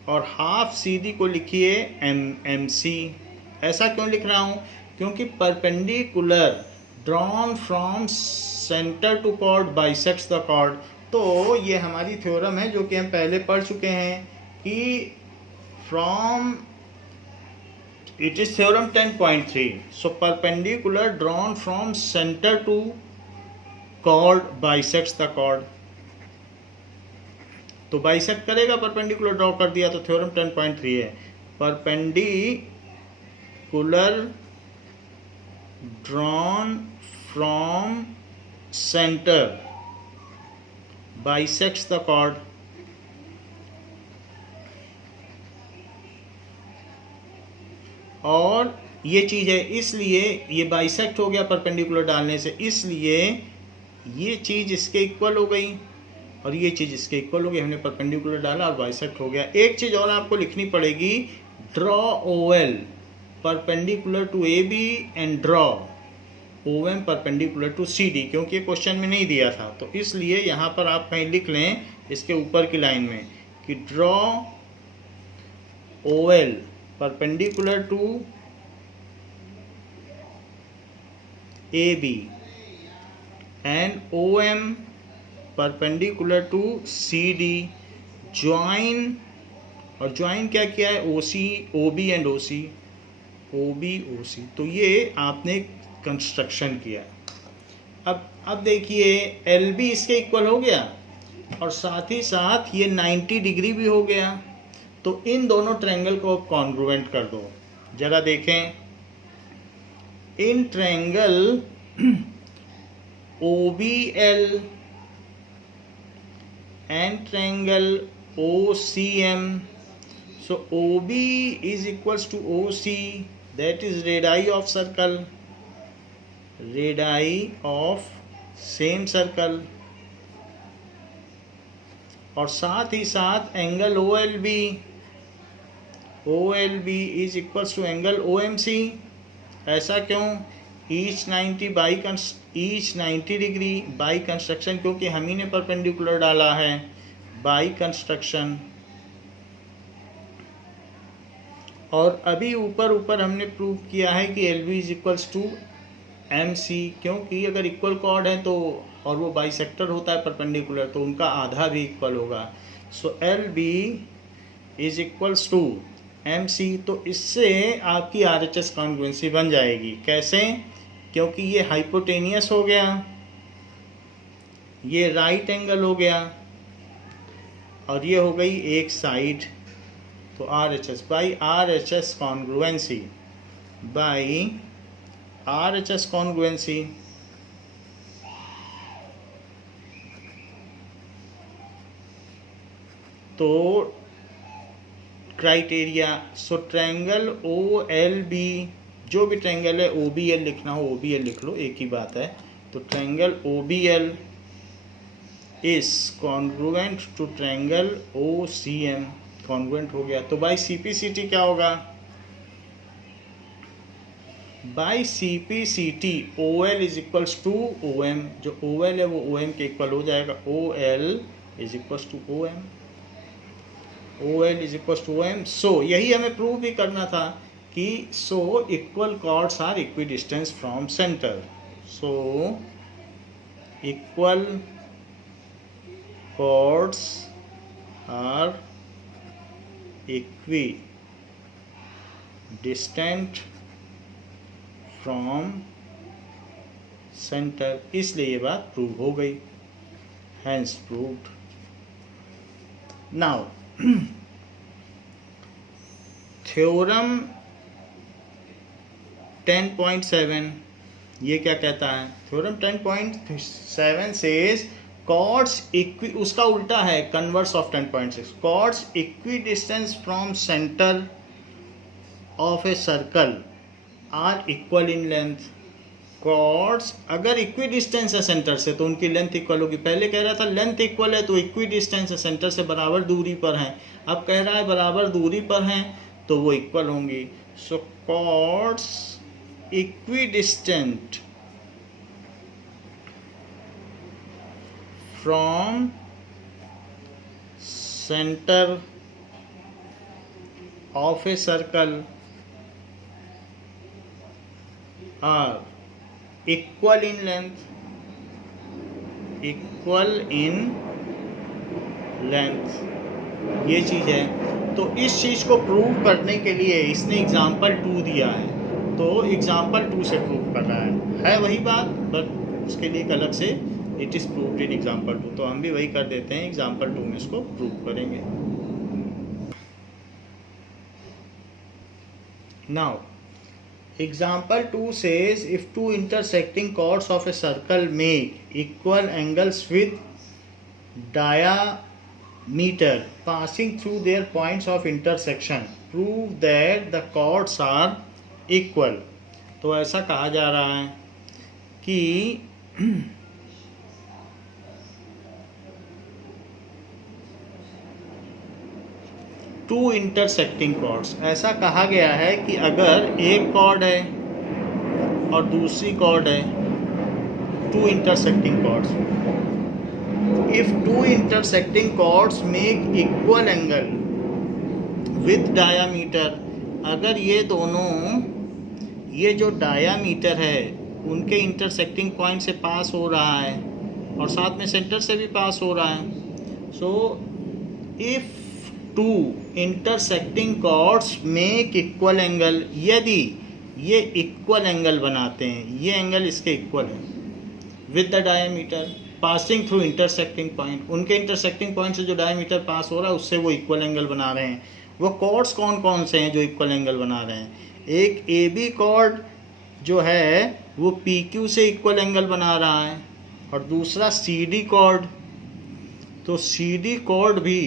और half C D को लिखिए M C. ऐसा क्यों लिख रहा हूँ? क्योंकि perpendicular drawn from centre to chord bisects the chord. तो ये हमारी थ्योरम है जो कि हम पहले पढ़ चुके हैं कि from it is theorem 10.3। So perpendicular drawn from centre to chord bisects the chord. तो बाइसेक्ट करेगा, परपेंडिकुलर ड्रॉ कर दिया, तो थ्योरम 10.3 है। Perpendicular drawn from centre bisects the chord. और ये चीज़ है, इसलिए ये बाइसेक्ट हो गया परपेंडिकुलर डालने से, इसलिए ये चीज़ इसके इक्वल हो गई और ये चीज़ इसके इक्वल हो गई। हमने परपेंडिकुलर डाला और बाइसेक्ट हो गया। एक चीज़ और आपको लिखनी पड़ेगी, draw O L perpendicular to A B and draw O M perpendicular to C D, क्योंकि ये क्वेश्चन में नहीं दिया था। तो इसलिए यहाँ पर आप कहीं लिख लें इसके ऊपर की लाइन में कि draw O L perpendicular to A B and O M perpendicular to C D. Join, और ज्वाइन क्या किया है? O C, O B and O C, O B O C. तो ये आपने कंस्ट्रक्शन किया। अब देखिए एल बी इसके इक्वल हो गया और साथ ही साथ ये 90 डिग्री भी हो गया। तो इन दोनों ट्रायंगल को कॉन्ग्रुएंट कर दो। जरा देखें, in triangle O B L and triangle OCM. So OB is equals to OC, that is radii of circle, radii of same circle। और साथ ही साथ angle OLB, OLB is equals to angle OMC। ऐसा क्यों? Each 90 degree by construction, क्योंकि हम ही ने perpendicular डाला है, बाई कंस्ट्रक्शन। और अभी ऊपर हमने प्रूव किया है कि L B is equals to M C, क्योंकि अगर इक्वल कॉर्ड है तो और वो बाइसेक्टर होता है परपेंडिकुलर, तो उनका आधा भी इक्वल होगा। So L B is equals to M C. तो इससे आपकी आर एच एस कॉन्ग्रुएंसी बन जाएगी। कैसे? क्योंकि ये हाइपोटेनियस हो गया, ये राइट एंगल हो गया, और ये हो गई एक साइड। तो R H S by R H S congruency, by R H S congruency तो क्राइटेरिया, सो ट्रायंगल ओ एल बी, जो भी ट्रायंगल है, ओ बी एल लिखना हो ओ बी एल लिख लो, एक ही बात है। तो triangle O B L is congruent to triangle O C M, congruent हो गया। तो by C P C T क्या होगा? By C P C T O L is equals to O M, जो ओ एल है वो O M के equal हो जाएगा। O L is equals to O M, O L is equals to M. So यही हमें prove भी करना था कि so equal chords are equidistance from centre. So equal chords are equidistant from center, इसलिए ये बात प्रूव हो गई, hence proved। now थ्योरम 10.7 ये क्या कहता है? थ्योरम 10.7 सेज chords उसका उल्टा है, converse of 10.6। chords equidistant from center of a circle are equal in length। chords अगर इक्विडिस्टेंस है सेंटर से तो उनकी लेंथ इक्वल होगी। पहले कह रहा था लेंथ इक्वल है तो इक्विडिस्टेंस है, सेंटर से बराबर दूरी पर हैं। अब कह रहा है बराबर दूरी पर हैं तो वो इक्वल होंगी। सो chords equidistant from center of a circle are equal in length, equal in length, ये चीज़ है। तो इस चीज़ को प्रूव करने के लिए इसने एग्जाम्पल 2 दिया है, तो एग्जाम्पल 2 से प्रूव कर रहा है वही बात, बट उसके लिए एक अलग से it is proved in example 2। तो हम भी वही कर देते हैं, एग्जाम्पल 2 में इसको प्रूव करेंगे। Now example 2 says if two intersecting chords of a circle make equal angles with diameter passing through their points of intersection, prove that the chords are equal। तो ऐसा कहा जा रहा है कि टू इंटरसेक्टिंग कॉर्ड्स, ऐसा कहा गया है कि अगर एक कॉर्ड है और दूसरी कॉर्ड है, two intersecting chords, if two intersecting chords make equal angle with diameter, अगर ये दोनों, ये जो डायामीटर है उनके इंटरसेक्टिंग पॉइंट से पास हो रहा है और साथ में सेंटर से भी पास हो रहा है। So if two intersecting chords make equal angle, यदि ये इक्वल एंगल बनाते हैं, ये एंगल इसके इक्वल है with the diameter passing through intersecting point, उनके इंटरसेक्टिंग पॉइंट से जो डायमीटर पास हो रहा है उससे वो इक्वल एंगल बना रहे हैं। वो कॉर्ड्स कौन कौन से हैं जो इक्वल एंगल बना रहे हैं? एक ए बी कॉर्ड जो है वो पी क्यू से इक्वल एंगल बना रहा है, और दूसरा सी डी कॉर्ड, तो सी डी कॉर्ड भी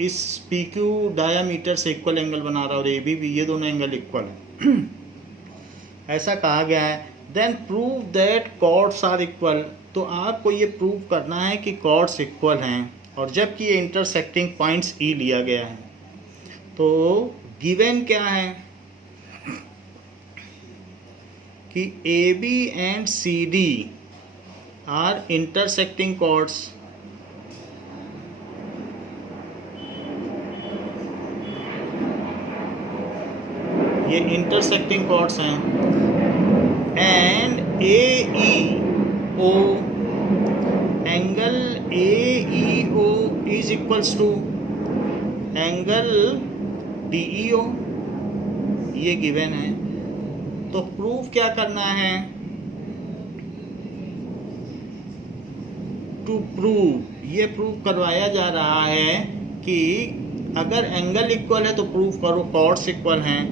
इस पी क्यू डायामीटर से इक्वल एंगल बना रहा है और ए बी भी, ये दोनों एंगल इक्वल है। ऐसा कहा गया है। Then prove that chords are equal, तो आपको ये प्रूव करना है कि कॉर्ड्स इक्वल हैं और जबकि ये इंटरसेक्टिंग पॉइंट्स ई लिया गया है। तो गिवन क्या है कि A B and C D are intersecting chords, ये इंटरसेक्टिंग कॉर्ड्स हैं, and AEO, angle AEO is equals to angle DEO, ये गिवन है। तो प्रूफ क्या करना है? टू प्रूव, ये प्रूव करवाया जा रहा है कि अगर एंगल इक्वल है तो प्रूव करो कॉर्ड्स इक्वल हैं।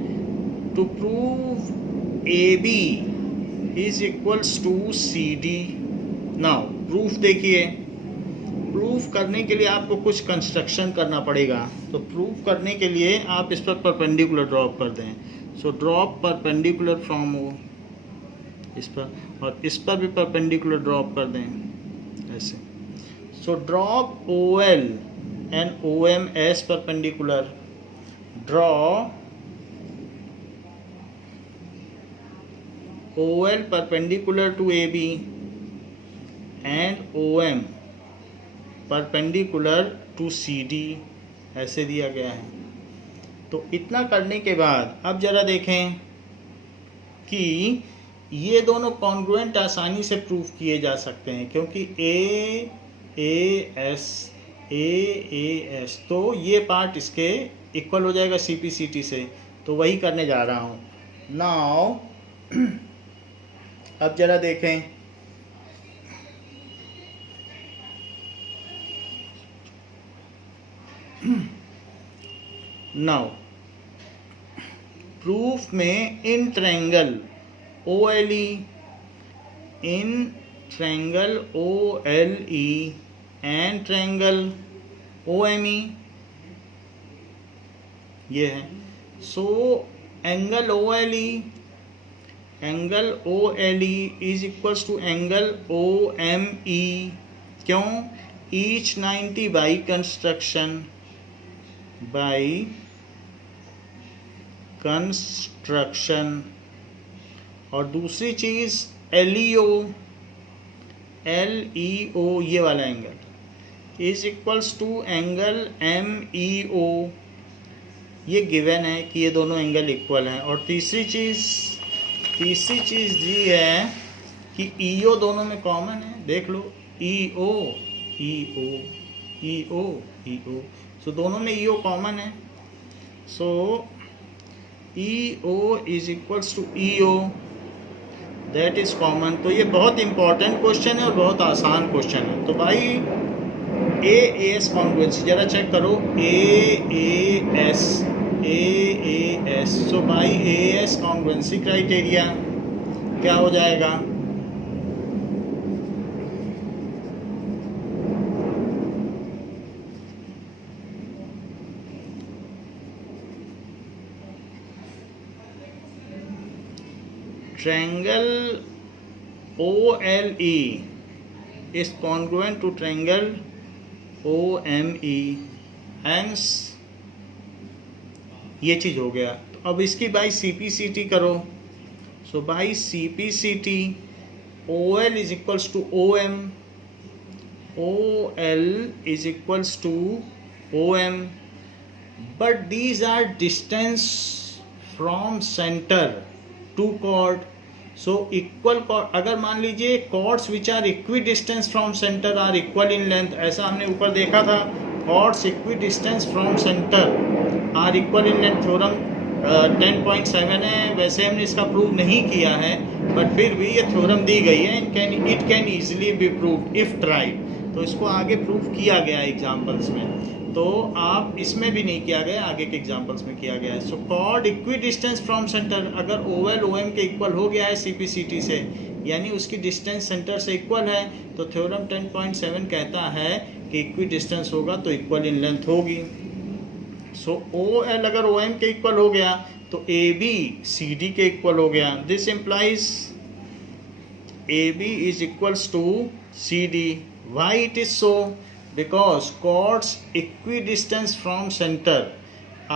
To prove AB is equals to CD। Now proof देखिए, प्रूफ करने के लिए आपको कुछ कंस्ट्रक्शन करना पड़ेगा। तो प्रूफ करने के लिए आप इस पर परपेंडिकुलर ड्रॉप कर दें। So drop perpendicular from O, इस पर, और इस पर भी परपेंडिकुलर ड्रॉप कर दें ऐसे। So drop OL and OM as perpendicular, draw OL perpendicular to AB and OM perpendicular to CD, ऐसे दिया गया है। तो इतना करने के बाद अब जरा देखें कि ये दोनों कॉन्ग्रुएंट आसानी से प्रूफ किए जा सकते हैं, क्योंकि AAS AAS, तो ये पार्ट इसके इक्वल हो जाएगा CPCT से। तो वही करने जा रहा हूँ नाउ। अब जरा देखें, नाउ प्रूफ में in triangle OLE, in triangle OLE and triangle OME, ये है। So angle OLE is equals to angle OME। क्यों? ईच 90 बाई कंस्ट्रक्शन, और दूसरी चीज LEO, ये वाला angle is equals to angle MEO। ये गिवन है कि ये दोनों एंगल इक्वल हैं। और तीसरी चीज़ दी है कि EO दोनों में कॉमन है, देख लो, EO। सो दोनों में EO कॉमन है। सो EO is equals to EO, that is common. तो ये बहुत इंपॉर्टेंट क्वेश्चन है और बहुत आसान क्वेश्चन है। तो भाई AAS कॉन्ग्रुएंसी जरा चेक करो, AAS। सो भाई AAS कॉन्ग्रुएंसी क्राइटेरिया क्या हो जाएगा? Triangle OLE is congruent to triangle OME, hence ये चीज़ हो गया। तो अब इसकी बाई CPCT करो। So by CPCT OL is equals to OM, OL is equals to OM, but these are distance from centre to chord. So equal chord, अगर मान लीजिए chords which are equidistance from centre are equal in length, ऐसा हमने ऊपर देखा था, chords equidistance from centre are equal in length, theorem 10.7 है। वैसे हमने इसका प्रूव नहीं किया है, बट फिर भी ये थ्योरम दी गई है, it can easily be proved if tried. तो इसको आगे प्रूव किया गया है एग्जाम्पल्स में, तो आप इसमें भी नहीं किया गया, आगे के एग्जाम्पल्स में किया गया है। So chord equidistance from centre, अगर OL OM के इक्वल हो गया है CPCT से, यानी उसकी डिस्टेंस सेंटर से इक्वल है, तो थ्योरम 10.7 कहता है कि इक्वी डिस्टेंस होगा तो इक्वल इन लेंथ होगी। सो OL अगर OM के इक्वल हो गया तो AB CD के इक्वल हो गया। This implies AB is equals to CD। Why it is so? because chords equidistant from center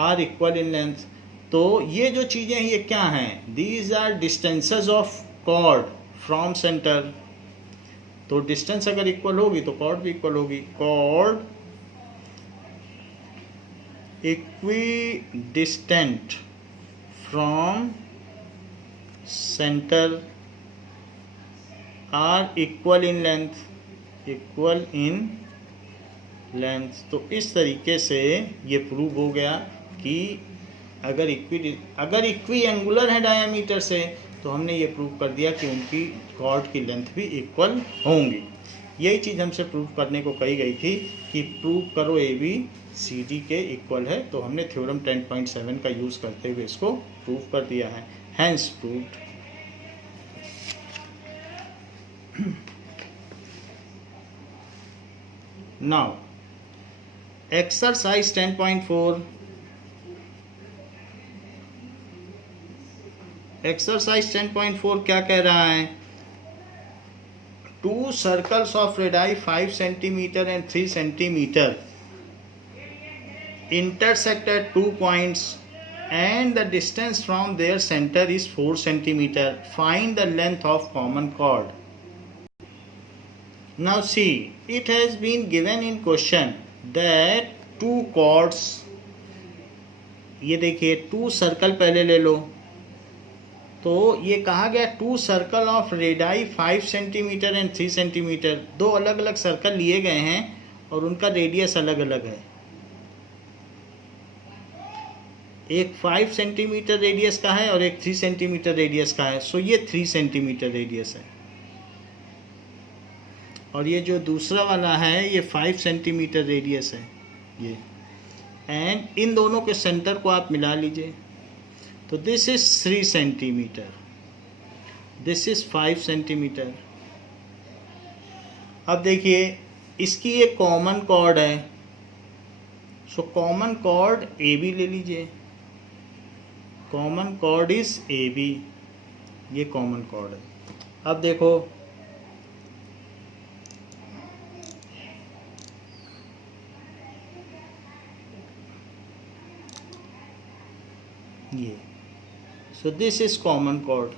are equal in length। तो ये जो चीज़ें हैं ये क्या हैं? these are distances of chord from center। तो डिस्टेंस अगर इक्वल होगी तो chord भी इक्वल होगी। chord equidistant from centre are equal in length. तो इस तरीके से ये प्रूव हो गया कि अगर इक्वी एंगुलर है डायामीटर से, तो हमने ये प्रूव कर दिया कि उनकी कॉर्ड की लेंथ भी इक्वल होंगी। यही चीज़ हमसे प्रूव करने को कही गई थी कि प्रूव करो ए बी सी डी के इक्वल है, तो हमने थ्योरम 10.7 का यूज़ करते हुए इसको प्रूव कर दिया है। Hence proved. Now, exercise 10.4. Exercise 10.4 क्या कह रहा है? 2 circles of radii 5 centimeter and 3 centimeter intersect at 2 points and the distance from their center is 4 centimeter. Find the length of common chord. Now see, it has been given in question that 2 chords, ये देखिए 2 circle पहले ले लो, तो ये कहा गया 2 circle of radii 5 centimetre and 3 centimetre, 2 अलग अलग सर्कल लिए गए हैं और उनका रेडियस अलग अलग है। एक 5 सेंटीमीटर रेडियस का है और एक 3 सेंटीमीटर रेडियस का है। सो ये 3 सेंटीमीटर रेडियस है और ये जो दूसरा वाला है ये 5 सेंटीमीटर रेडियस है ये। एंड इन दोनों के सेंटर को आप मिला लीजिए, तो this is 3 centimetre, this is 5 centimetre. अब देखिए इसकी एक कॉमन कॉर्ड है, so common chord A B ले लीजिए। Common chord is A B, ये कॉमन कॉर्ड है। अब देखो ये, so this is common chord.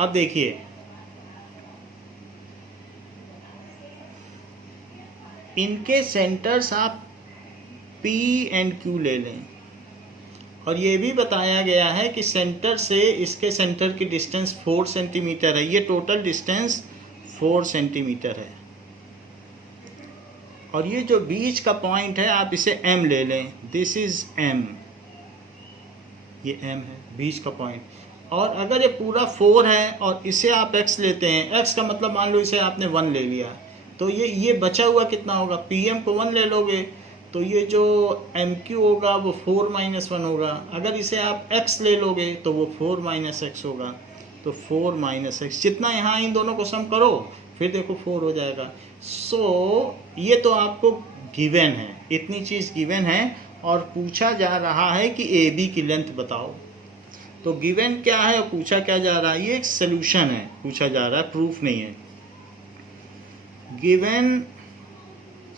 अब देखिए इनके सेंटर्स आप P एंड Q ले लें और ये भी बताया गया है कि सेंटर से इसके सेंटर की डिस्टेंस 4 सेंटीमीटर है। ये टोटल डिस्टेंस 4 सेंटीमीटर है और ये जो बीच का पॉइंट है आप इसे M ले लें, दिस इज M, ये M है बीच का पॉइंट। और अगर ये पूरा 4 है और इसे आप x लेते हैं, x का मतलब मान लो इसे आपने 1 ले लिया, तो ये बचा हुआ कितना होगा? PM को 1 ले लोगे तो ये जो MQ होगा वो 4 - 1 होगा। अगर इसे आप x ले लोगे तो वो 4 - x होगा, तो 4 - x, जितना यहाँ इन दोनों को सम करो फिर देखो 4 हो जाएगा। सो ये तो आपको गिवन है, इतनी चीज़ गिवन है और पूछा जा रहा है कि ए बी की लेंथ बताओ। तो गिवन क्या है और पूछा क्या जा रहा है? ये एक सोल्यूशन है, पूछा जा रहा है, प्रूफ नहीं है। Given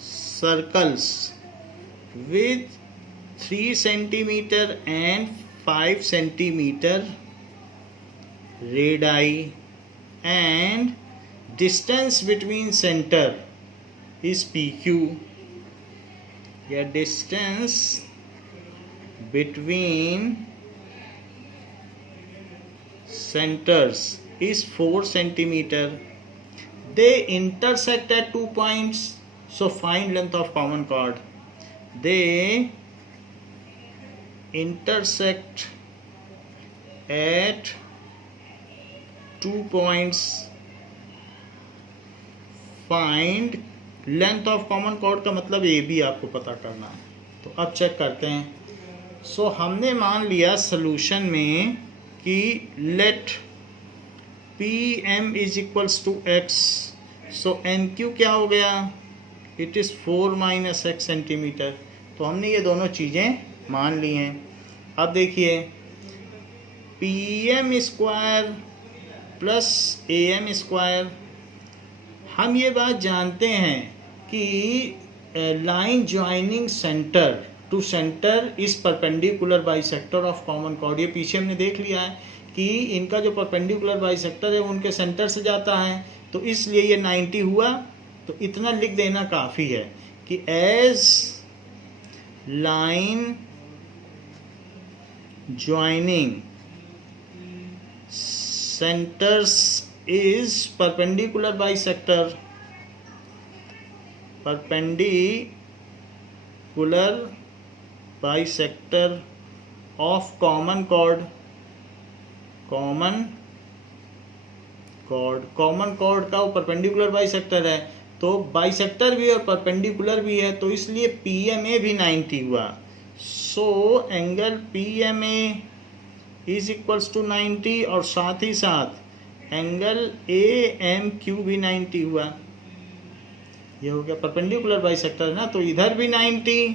circles with 3 centimetre and 5 centimetre radii and distance between centre is PQ, या distance between centers is 4 centimeter. They intersect at 2 points, so find length of common chord. They intersect at 2 points, find length of common cord का मतलब A B आपको पता करना है। तो अब check करते हैं। सो हमने मान लिया सोल्यूशन में कि let PM is equals to x, so NQ क्या हो गया? It is 4 - x centimetre. तो हमने ये दोनों चीज़ें मान ली हैं। अब देखिए PM square plus AM square, हम ये बात जानते हैं कि line joining centre to centre is perpendicular bisector of common chord. ये पीछे हमने देख लिया है कि इनका जो परपेंडिकुलर बाइसेक्टर है उनके सेंटर से जाता है, तो इसलिए ये 90 हुआ। तो इतना लिख देना काफ़ी है कि as line joining centers is perpendicular bisector. Perpendicular bisector of common chord. Common chord का वो परपेंडिकुलर बाइसेक्टर है, तो बाइसेक्टर भी और परपेंडिकुलर भी है, तो इसलिए PMA भी 90 हुआ. So angle PMA is equals to 90 और साथ ही साथ एंगल AMQ भी 90 हुआ. ये हो गया परपेंडिकुलर बाइसेक्टर है ना, तो इधर भी 90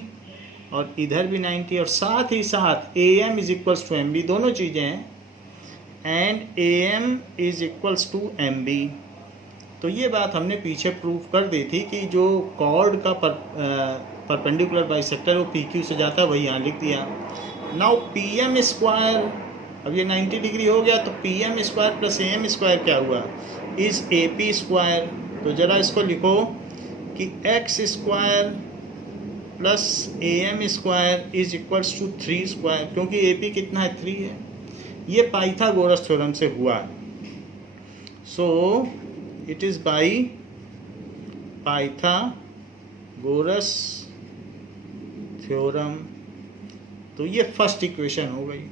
और इधर भी 90 और साथ ही साथ AM is equals to MB, दोनों चीज़ें हैं, and AM is equals to MB. तो ये बात हमने पीछे प्रूव कर दी थी कि जो कॉर्ड का परपेंडिकुलर बाइसेक्टर वो PQ से जाता है, वही यहाँ लिख दिया. नाउ PM स्क्वायर, अब ये 90 डिग्री हो गया, तो PM square plus AM square क्या हुआ, इज AP स्क्वायर. तो ज़रा इसको लिखो कि x square plus AM square is equals to 3 square, क्योंकि AP कितना है, 3 है. ये पाइथागोरस थ्योरम से हुआ. So it is by Pythagoras theorem. तो ये फर्स्ट इक्वेशन हो गई.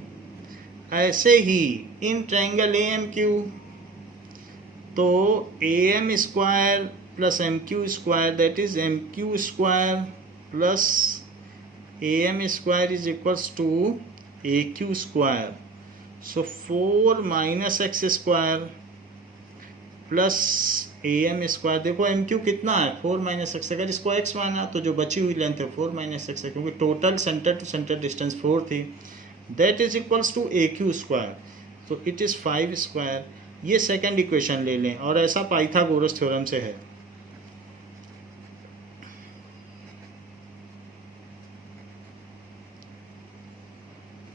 ऐसे ही इन ट्रायंगल AMQ, तो AM square plus MQ square that is MQ square plus AM square is equals to AQ square. So 4 minus x square plus AM square. देखो MQ कितना है, 4 माइनस एक्स. अगर इसको x माना तो जो बची हुई लेंथ है 4 माइनस एक्स है, क्योंकि total centre to centre distance 4 थी. That is equals to AQ square. तो इट इज़ 5 स्क्वायर. ये सेकंड इक्वेशन ले लें, और ऐसा पाइथागोरस थ्योरम से है.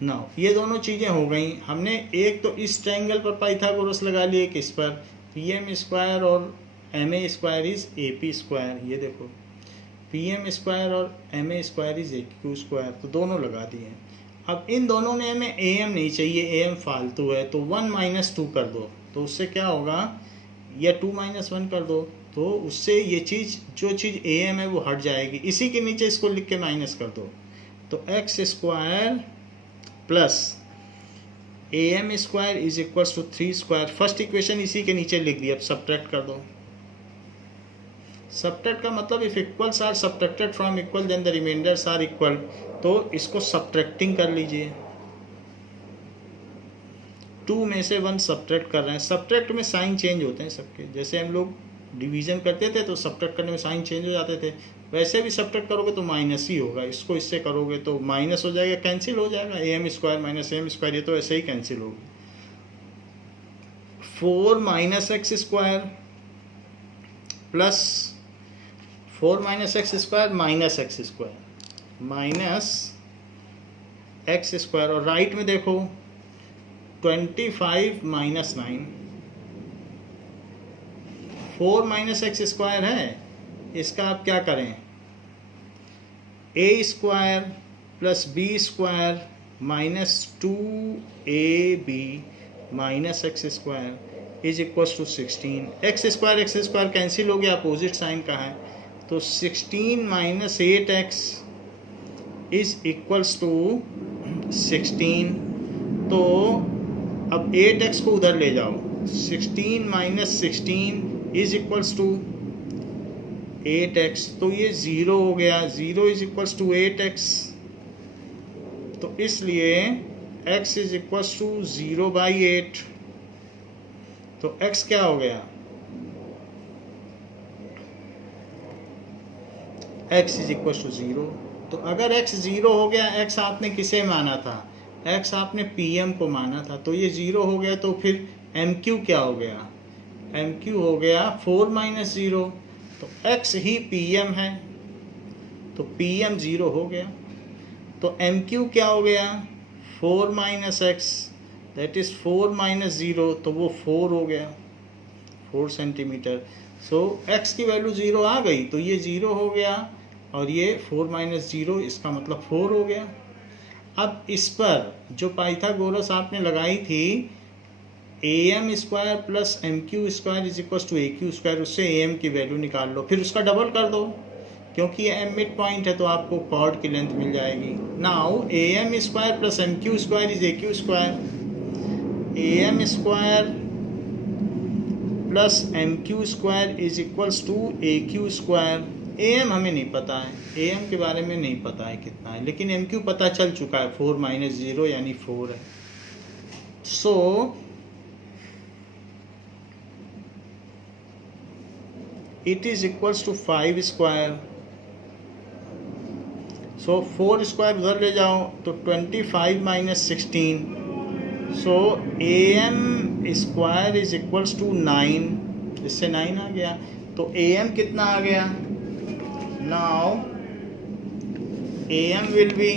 नाउ ये दोनों चीज़ें हो गई. हमने एक तो इस ट्रायंगल पर पाइथागोरस लगा लिए, एक इस पर. PM स्क्वायर और MA square is AP square. ये देखो PM स्क्वायर और MA square is AQ square, तो दोनों लगा दिए. अब इन दोनों में हमें AM नहीं चाहिए, AM फालतू है, तो 1 माइनस 2 कर दो. तो उससे क्या होगा, या 2 माइनस 1 कर दो, तो उससे ये चीज़, जो चीज़ AM है वो हट जाएगी. इसी के नीचे इसको लिख के माइनस कर दो. तो x square plus AM square is equals to 3 square. First equation इसी के नीचे लिख दिया. अब सब्ट्रैक्ट कर दो. सब्ट्रैक्ट का मतलब if equals are subtracted from equal then the reminders are equal. तो इसको सब्ट्रैक्टिंग कर लीजिए. 2 में से 1 सब्ट्रैक्ट कर रहे हैं. सब्ट्रैक्ट में साइन चेंज होते हैं सबके. जैसे हम लोग डिवीजन करते थे तो सब्ट्रैक्ट करने में साइन चेंज हो जाते थे, वैसे भी सब्ट्रैक्ट करोगे तो माइनस ही होगा. इसको इससे करोगे तो माइनस हो जाएगा, कैंसिल हो जाएगा. AM square minus AM square, ये तो ऐसे ही कैंसिल होगी. 4 minus x square plus 4 minus x square minus x square minus x square. और राइट में देखो 25 माइनस 9. 4 माइनस एक्स स्क्वायर है, इसका आप क्या करें, A square plus B square minus 2AB minus x square is equals to 16. X square cancel हो गया, अपोजिट साइन का है, तो 16 minus 8x is equals to 16. तो अब 8x को उधर ले जाओ. 16 minus 16 is equals to 8x. तो ये 0 हो गया. 0 इज इक्वल्स टू 8x. तो इसलिए x इज इक्वल्स टू 0/8. तो x क्या हो गया, x इज इक्वल्स टू 0. तो अगर x 0 हो गया, x आपने किसे माना था, x आपने PM को माना था, तो ये 0 हो गया. तो फिर MQ क्या हो गया, MQ हो गया 4 माइनस 0. तो x ही PM है, तो PM 0 हो गया. तो MQ क्या हो गया, 4 minus x that is 4 minus 0, तो वो 4 हो गया, 4 सेंटीमीटर. सो x की वैल्यू 0 आ गई, तो ये 0 हो गया और ये 4 माइनस 0, इसका मतलब 4 हो गया. अब इस पर जो पाइथागोरस आपने लगाई थी AM square plus MQ square is equal to AQ square, उससे AM की वैल्यू निकाल लो, फिर उसका डबल कर दो क्योंकि ये M मिड पॉइंट है तो आपको कॉर्ड की लेंथ मिल जाएगी। Now AM square plus MQ square is AQ square, AM square plus MQ square is equals to AQ square. AM हमें नहीं पता है, AM के बारे में नहीं पता है कितना है, लेकिन MQ पता चल चुका है, 4 माइनस 0 यानी 4 है। सो it is equals to 5 square, so 4 square उधर ले जाओ तो 25 minus 16, so AM square is equals to 9, इससे 9 आ गया, तो AM कितना आ गया, now AM will be,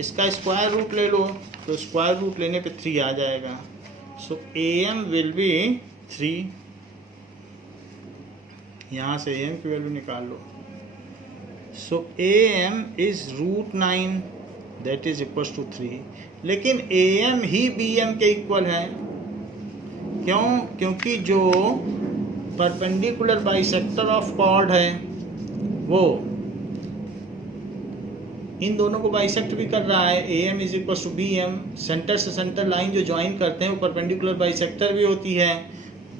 इसका स्क्वायर रूट ले लो तो स्क्वायर रूट लेने पे 3 आ जाएगा, so AM will be 3, यहाँ से AM की वैल्यू निकाल लो, so AM is √9 that is equal to 3, लेकिन AM ही BM के इक्वल है, क्यों, क्योंकि जो परपेंडिकुलर बाइसेक्टर ऑफ कॉर्ड है वो इन दोनों को बाइसेक्ट भी कर रहा है, AM is equal to BM, centre से सेंटर लाइन जो ज्वाइन करते हैं वो परपेंडिकुलर बाइसेक्टर भी होती है,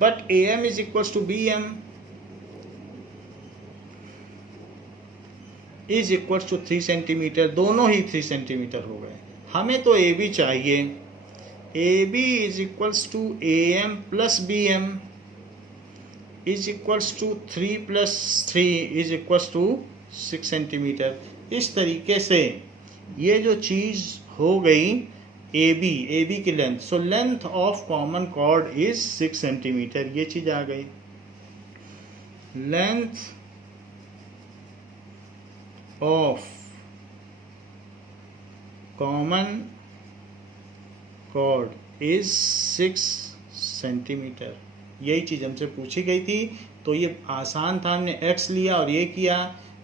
but AM is equal to BM is equal to 3 centimetre, दोनों ही 3 सेंटीमीटर हो गए। हमें तो AB चाहिए, AB is equals to AM plus BM is equals to 3 plus 3 is equals to 6 centimetre. इस तरीके से ये जो चीज़ हो गई AB की length, so length of common chord is 6 centimetre, ये चीज़ आ गई। Length of common chord is 6 centimetre, यही चीज़ हमसे पूछी गई थी, तो ये आसान था, हमने x लिया और ये किया,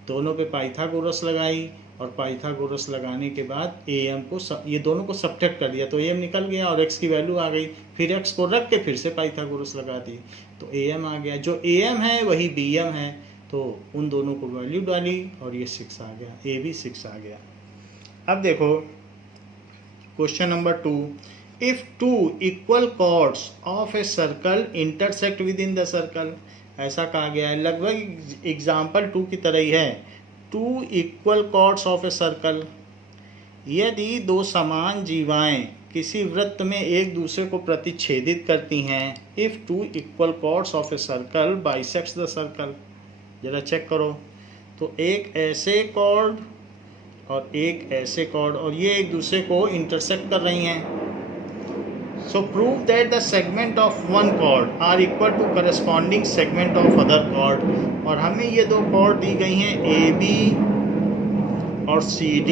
दोनों पे पाइथागोरस लगाई और पाइथागोरस लगाने के बाद AM को ये दोनों को सब्ट्रैक्ट कर दिया तो AM निकल गया और x की वैल्यू आ गई, फिर x को रख के फिर से पाइथागोरस लगा दी तो AM आ गया, जो AM है वही BM है, तो उन दोनों को वैल्यू डाली और ये 6 आ गया, AB 6 आ गया। अब देखो question number 2, if 2 equal chords of a circle intersect within the circle, ऐसा कहा गया है, लगभग एग्जाम्पल 2 की तरह ही है। 2 equal chords of a circle, यदि दो समान जीवाएं किसी वृत्त में एक दूसरे को प्रतिच्छेदित करती हैं, if 2 equal chords of a circle bisects the circle, जरा चेक करो, तो एक ऐसे कॉर्ड और एक ऐसे कॉर्ड और ये एक दूसरे को इंटरसेक्ट कर रही हैं, so prove that the segment of one chord are equal to corresponding segment of other chord, और हमें ये दो कॉर्ड दी गई हैं AB और CD,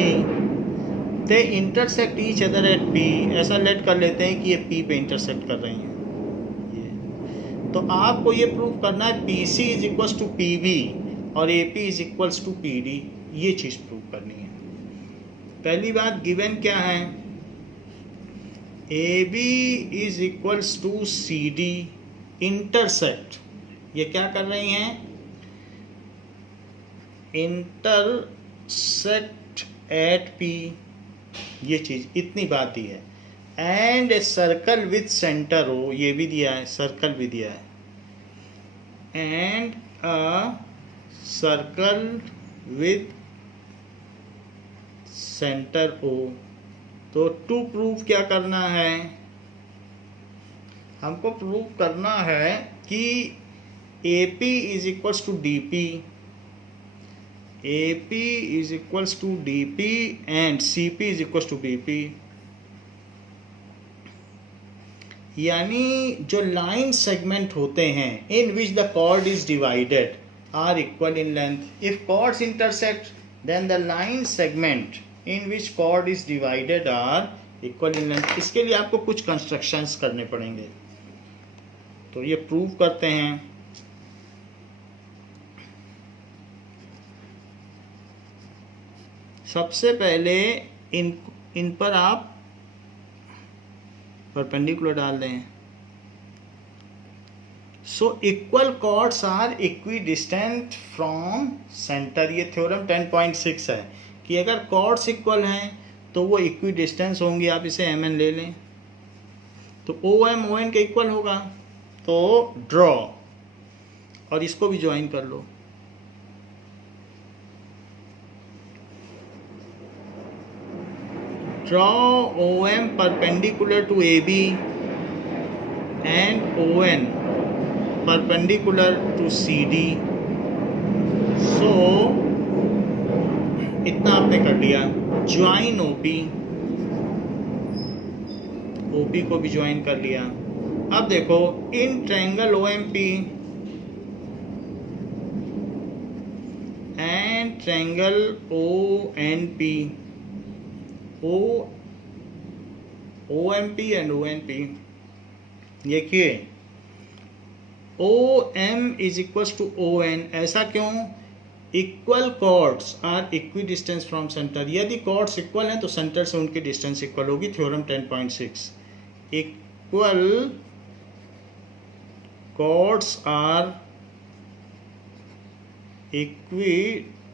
they intersect each other at P, ऐसा लेट कर लेते हैं कि ये P पे इंटरसेक्ट कर रही हैं, तो आपको ये प्रूव करना है PC is equals to PB और AP is equals to PD, ये चीज़ प्रूव करनी है। पहली बात गिवन क्या है, AB is equals to CD intersect, ये क्या कर रही हैं, इंटरसेक्ट एट P, ये चीज़ इतनी बात दी है, and a circle with centre O, ये भी दिया है, सर्कल भी दिया है, and a circle with centre O, तो टू प्रूव क्या करना है, हमको प्रूव करना है कि AP is equals to DP, AP is equals to DP and CP is equals to BP, यानी जो लाइन सेगमेंट होते हैं in which the chord is divided are equal in length, if chords intersect then the line segment in which chord is divided are equal in length. इसके लिए आपको कुछ constructions करने पड़ेंगे, तो ये प्रूव करते हैं। सबसे पहले इन पर आप परपेंडिकुलर डाल दें। So equal chords are equidistant from centre. ये थ्योरम 10.6 है कि अगर कॉर्ड्स इक्वल हैं तो वो इक्विडिस्टेंस होंगे। आप इसे एम एन ले लें तो ओ एम ओ एन के इक्वल होगा। तो ड्रॉ, और इसको भी ज्वाइन कर लो। Draw O M perpendicular to A B and O N perpendicular to CD। So इतना आपने कर लिया। ज्वाइन OP, OP को भी ज्वाइन कर लिया। अब देखो इन triangle OMP and triangle ONP, OMP and ONP, देखिए OM is equal to ON। ऐसा क्यों? Equal chords are equidistance from centre. यदि कॉर्ड्स इक्वल हैं तो सेंटर से उनकी डिस्टेंस इक्वल होगी। Theorem 10.6। Equal chords are equidistant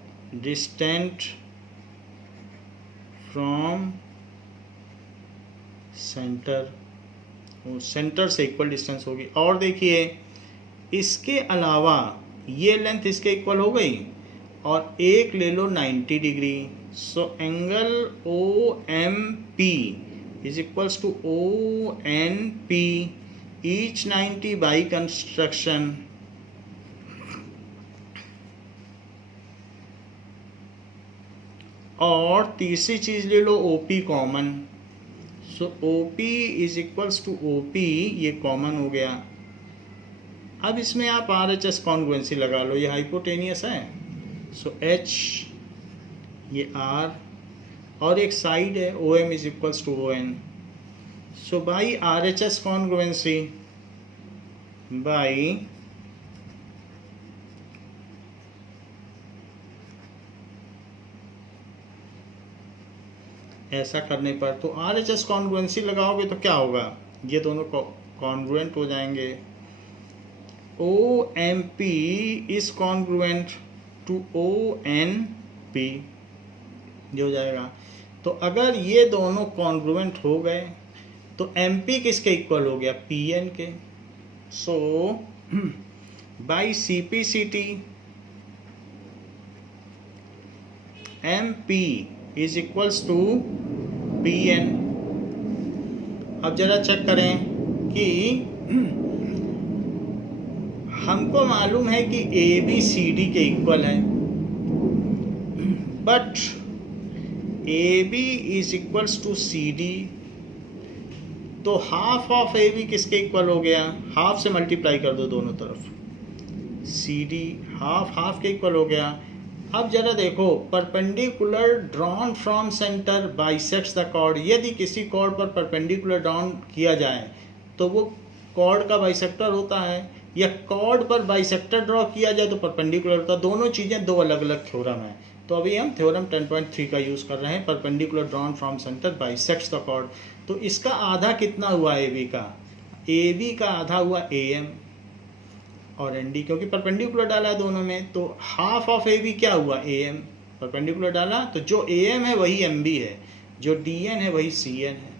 from centre, centre से इक्वल डिस्टेंस होगी। और देखिए इसके अलावा ये लेंथ इसके इक्वल हो गई, और एक ले लो 90 degree. So angle OMP is equals to ONP, each 90 by construction. और तीसरी चीज ले लो OP common. So OP is equals to OP, ये कॉमन हो गया। अब इसमें आप RHS कॉन्ग्रुएंसी लगा लो, ये हाइपोटेनियस है। सो H, ये R, और एक साइड है OM is equals to ON। So by RHS congruency by ऐसा करने पर तो RHS कॉन्ग्रुएंसी लगाओगे तो क्या होगा? ये दोनों कॉन्ग्रुएंट हो जाएंगे। OMP is congruent to ONP, ये हो जाएगा। तो अगर ये दोनों कॉन्ग्रुएंट हो गए तो MP किसके इक्वल हो गया? PN के। So by CPCT MP is equals to PN। अब जरा चेक करें कि हमको मालूम है कि ABCD के इक्वल है, but AB is equals to CD, तो हाफ ऑफ AB किसके इक्वल हो गया? हाफ से मल्टीप्लाई कर दो दोनों तरफ, CD हाफ हाफ के इक्वल हो गया। अब जरा देखो, perpendicular drawn from centre bisects the chord. यदि किसी कॉर्ड पर परपेंडिकुलर ड्रॉन किया जाए तो वो कॉर्ड का बाइसेक्टर होता है, या कॉर्ड पर बाइसेक्टर ड्रॉ किया जाए तो परपेंडिकुलर होता है। दोनों चीज़ें दो अलग अलग थ्योरम हैं। तो अभी हम थ्योरम 10.3 का यूज़ कर रहे हैं, perpendicular drawn from centre bisects the chord. तो इसका आधा कितना हुआ AB का? AB का आधा हुआ AM और ND, क्योंकि परपेंडिकुलर डाला है दोनों में, तो हाफ ऑफ AB क्या हुआ? AM। परपेंडिकुलर डाला तो जो AM है वही MB है, जो DN है वही CN है।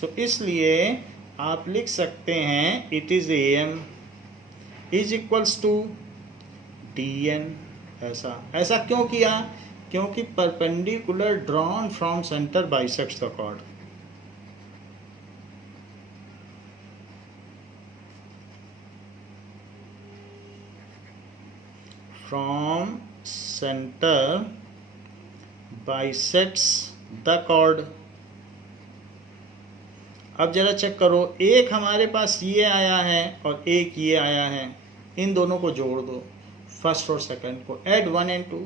सो इसलिए आप लिख सकते हैं it is AM is equals to DN। ऐसा क्यों किया? क्योंकि perpendicular drawn from centre bisects the chord. From centre bisects the chord. अब जरा चेक करो, एक हमारे पास ये आया है और एक ये आया है, इन दोनों को जोड़ दो, फर्स्ट और सेकंड को, ऐड 1 and 2।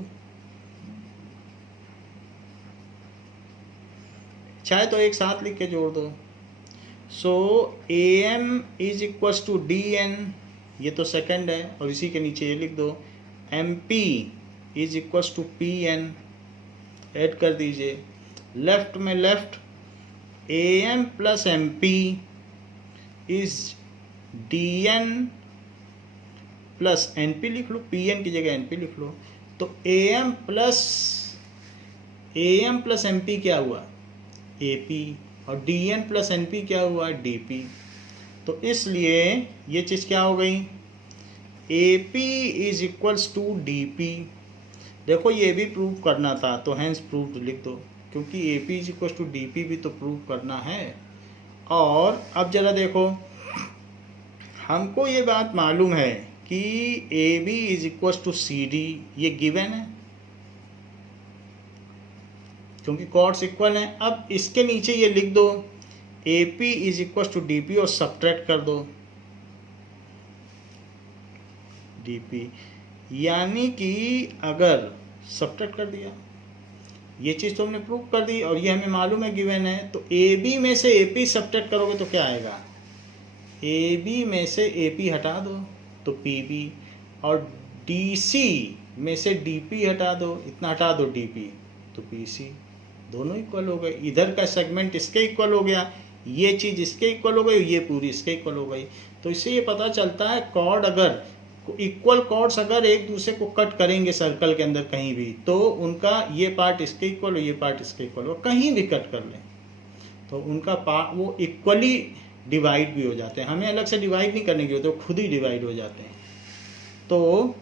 चाहे तो एक साथ लिख के जोड़ दो। So AM is equal to DN, ये तो सेकंड है, और इसी के नीचे ये लिख दो। MP is equal to PN, add कर दीजिए। लेफ्ट में left AM plus MP is DN plus NP लिख लो, PN की जगह NP लिख लो। तो AM प्लस MP क्या हुआ? AP, और DN प्लस NP क्या हुआ? DP। तो इसलिए ये चीज़ क्या हो गई? AP is equals to DP। देखो ये भी प्रूव करना था तो हैंस प्रूव्ड लिख दो, क्योंकि AP is equals to DP भी तो प्रूव करना है। और अब जरा देखो, हमको ये बात मालूम है कि AB is equals to CD, ये गिवन है क्योंकि कॉर्ड्स इक्वल हैं। अब इसके नीचे ये लिख दो AP is equals to DP और सब्ट्रैक्ट कर दो DP, यानी कि अगर सब्ट्रैक्ट कर दिया, ये चीज़ तो हमने प्रूव कर दी और ये हमें मालूम है गिवन है। तो AB में से AP सब्ट्रैक्ट करोगे तो क्या आएगा? AB में से AP हटा दो तो PB, और DC में से DP हटा दो, इतना हटा दो DP तो PC। दोनों इक्वल हो गए, इधर का सेगमेंट इसके इक्वल हो गया, ये चीज़ इसके इक्वल हो गई, ये पूरी इसके इक्वल हो गई। तो इससे ये पता चलता है कॉर्ड अगर इक्वल कॉर्ड्स अगर एक दूसरे को कट करेंगे सर्कल के अंदर कहीं भी, तो उनका ये पार्ट इसके इक्वल हो, ये पार्ट इसके इक्वल हो, कहीं भी कट कर लें तो उनका पार्ट वो इक्वली डिवाइड भी हो जाते हैं। हमें अलग से डिवाइड नहीं करने की होती, वो खुद ही डिवाइड हो जाते हैं। तो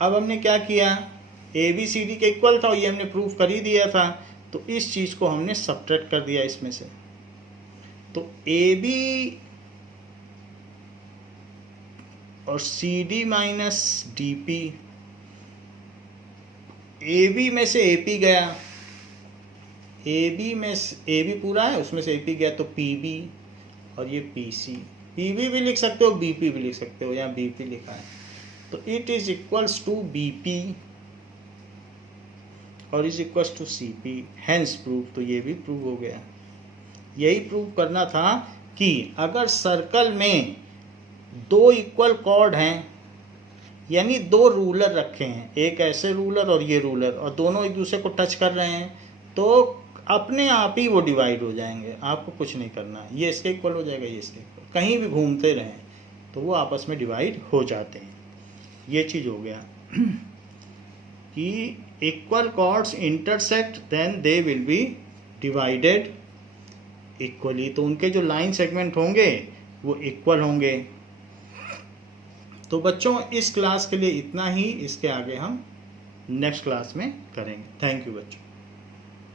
अब हमने क्या किया, ABCD के इक्वल था, ये हमने प्रूफ कर ही दिया था, तो इस चीज़ को हमने सब्ट्रैक्ट कर दिया इसमें से। तो AB और CD माइनस DP, AB में से AP गया, AB में AB पूरा है, उसमें से AP गया तो PB, और ये PC। PB भी लिख सकते हो, BP भी लिख सकते हो, यहाँ BP लिखा है। तो it is equals to BP और is equals to CP, hence prove. तो ये भी प्रूव हो गया। यही प्रूव करना था कि अगर सर्कल में दो इक्वल कॉर्ड हैं, यानी दो रूलर रखे हैं, एक ऐसे रूलर और ये रूलर, और दोनों एक दूसरे को टच कर रहे हैं, तो अपने आप ही वो डिवाइड हो जाएंगे, आपको कुछ नहीं करना। ये इसके इक्वल हो जाएगा, ये इसके इक्वल, कहीं भी घूमते रहें तो वो आपस में डिवाइड हो जाते हैं। ये चीज़ हो गया कि equal chords intersect then they will be divided equally. तो उनके जो लाइन सेगमेंट होंगे वो इक्वल होंगे। तो बच्चों इस क्लास के लिए इतना ही, इसके आगे हम नेक्स्ट क्लास में करेंगे। थैंक यू बच्चों।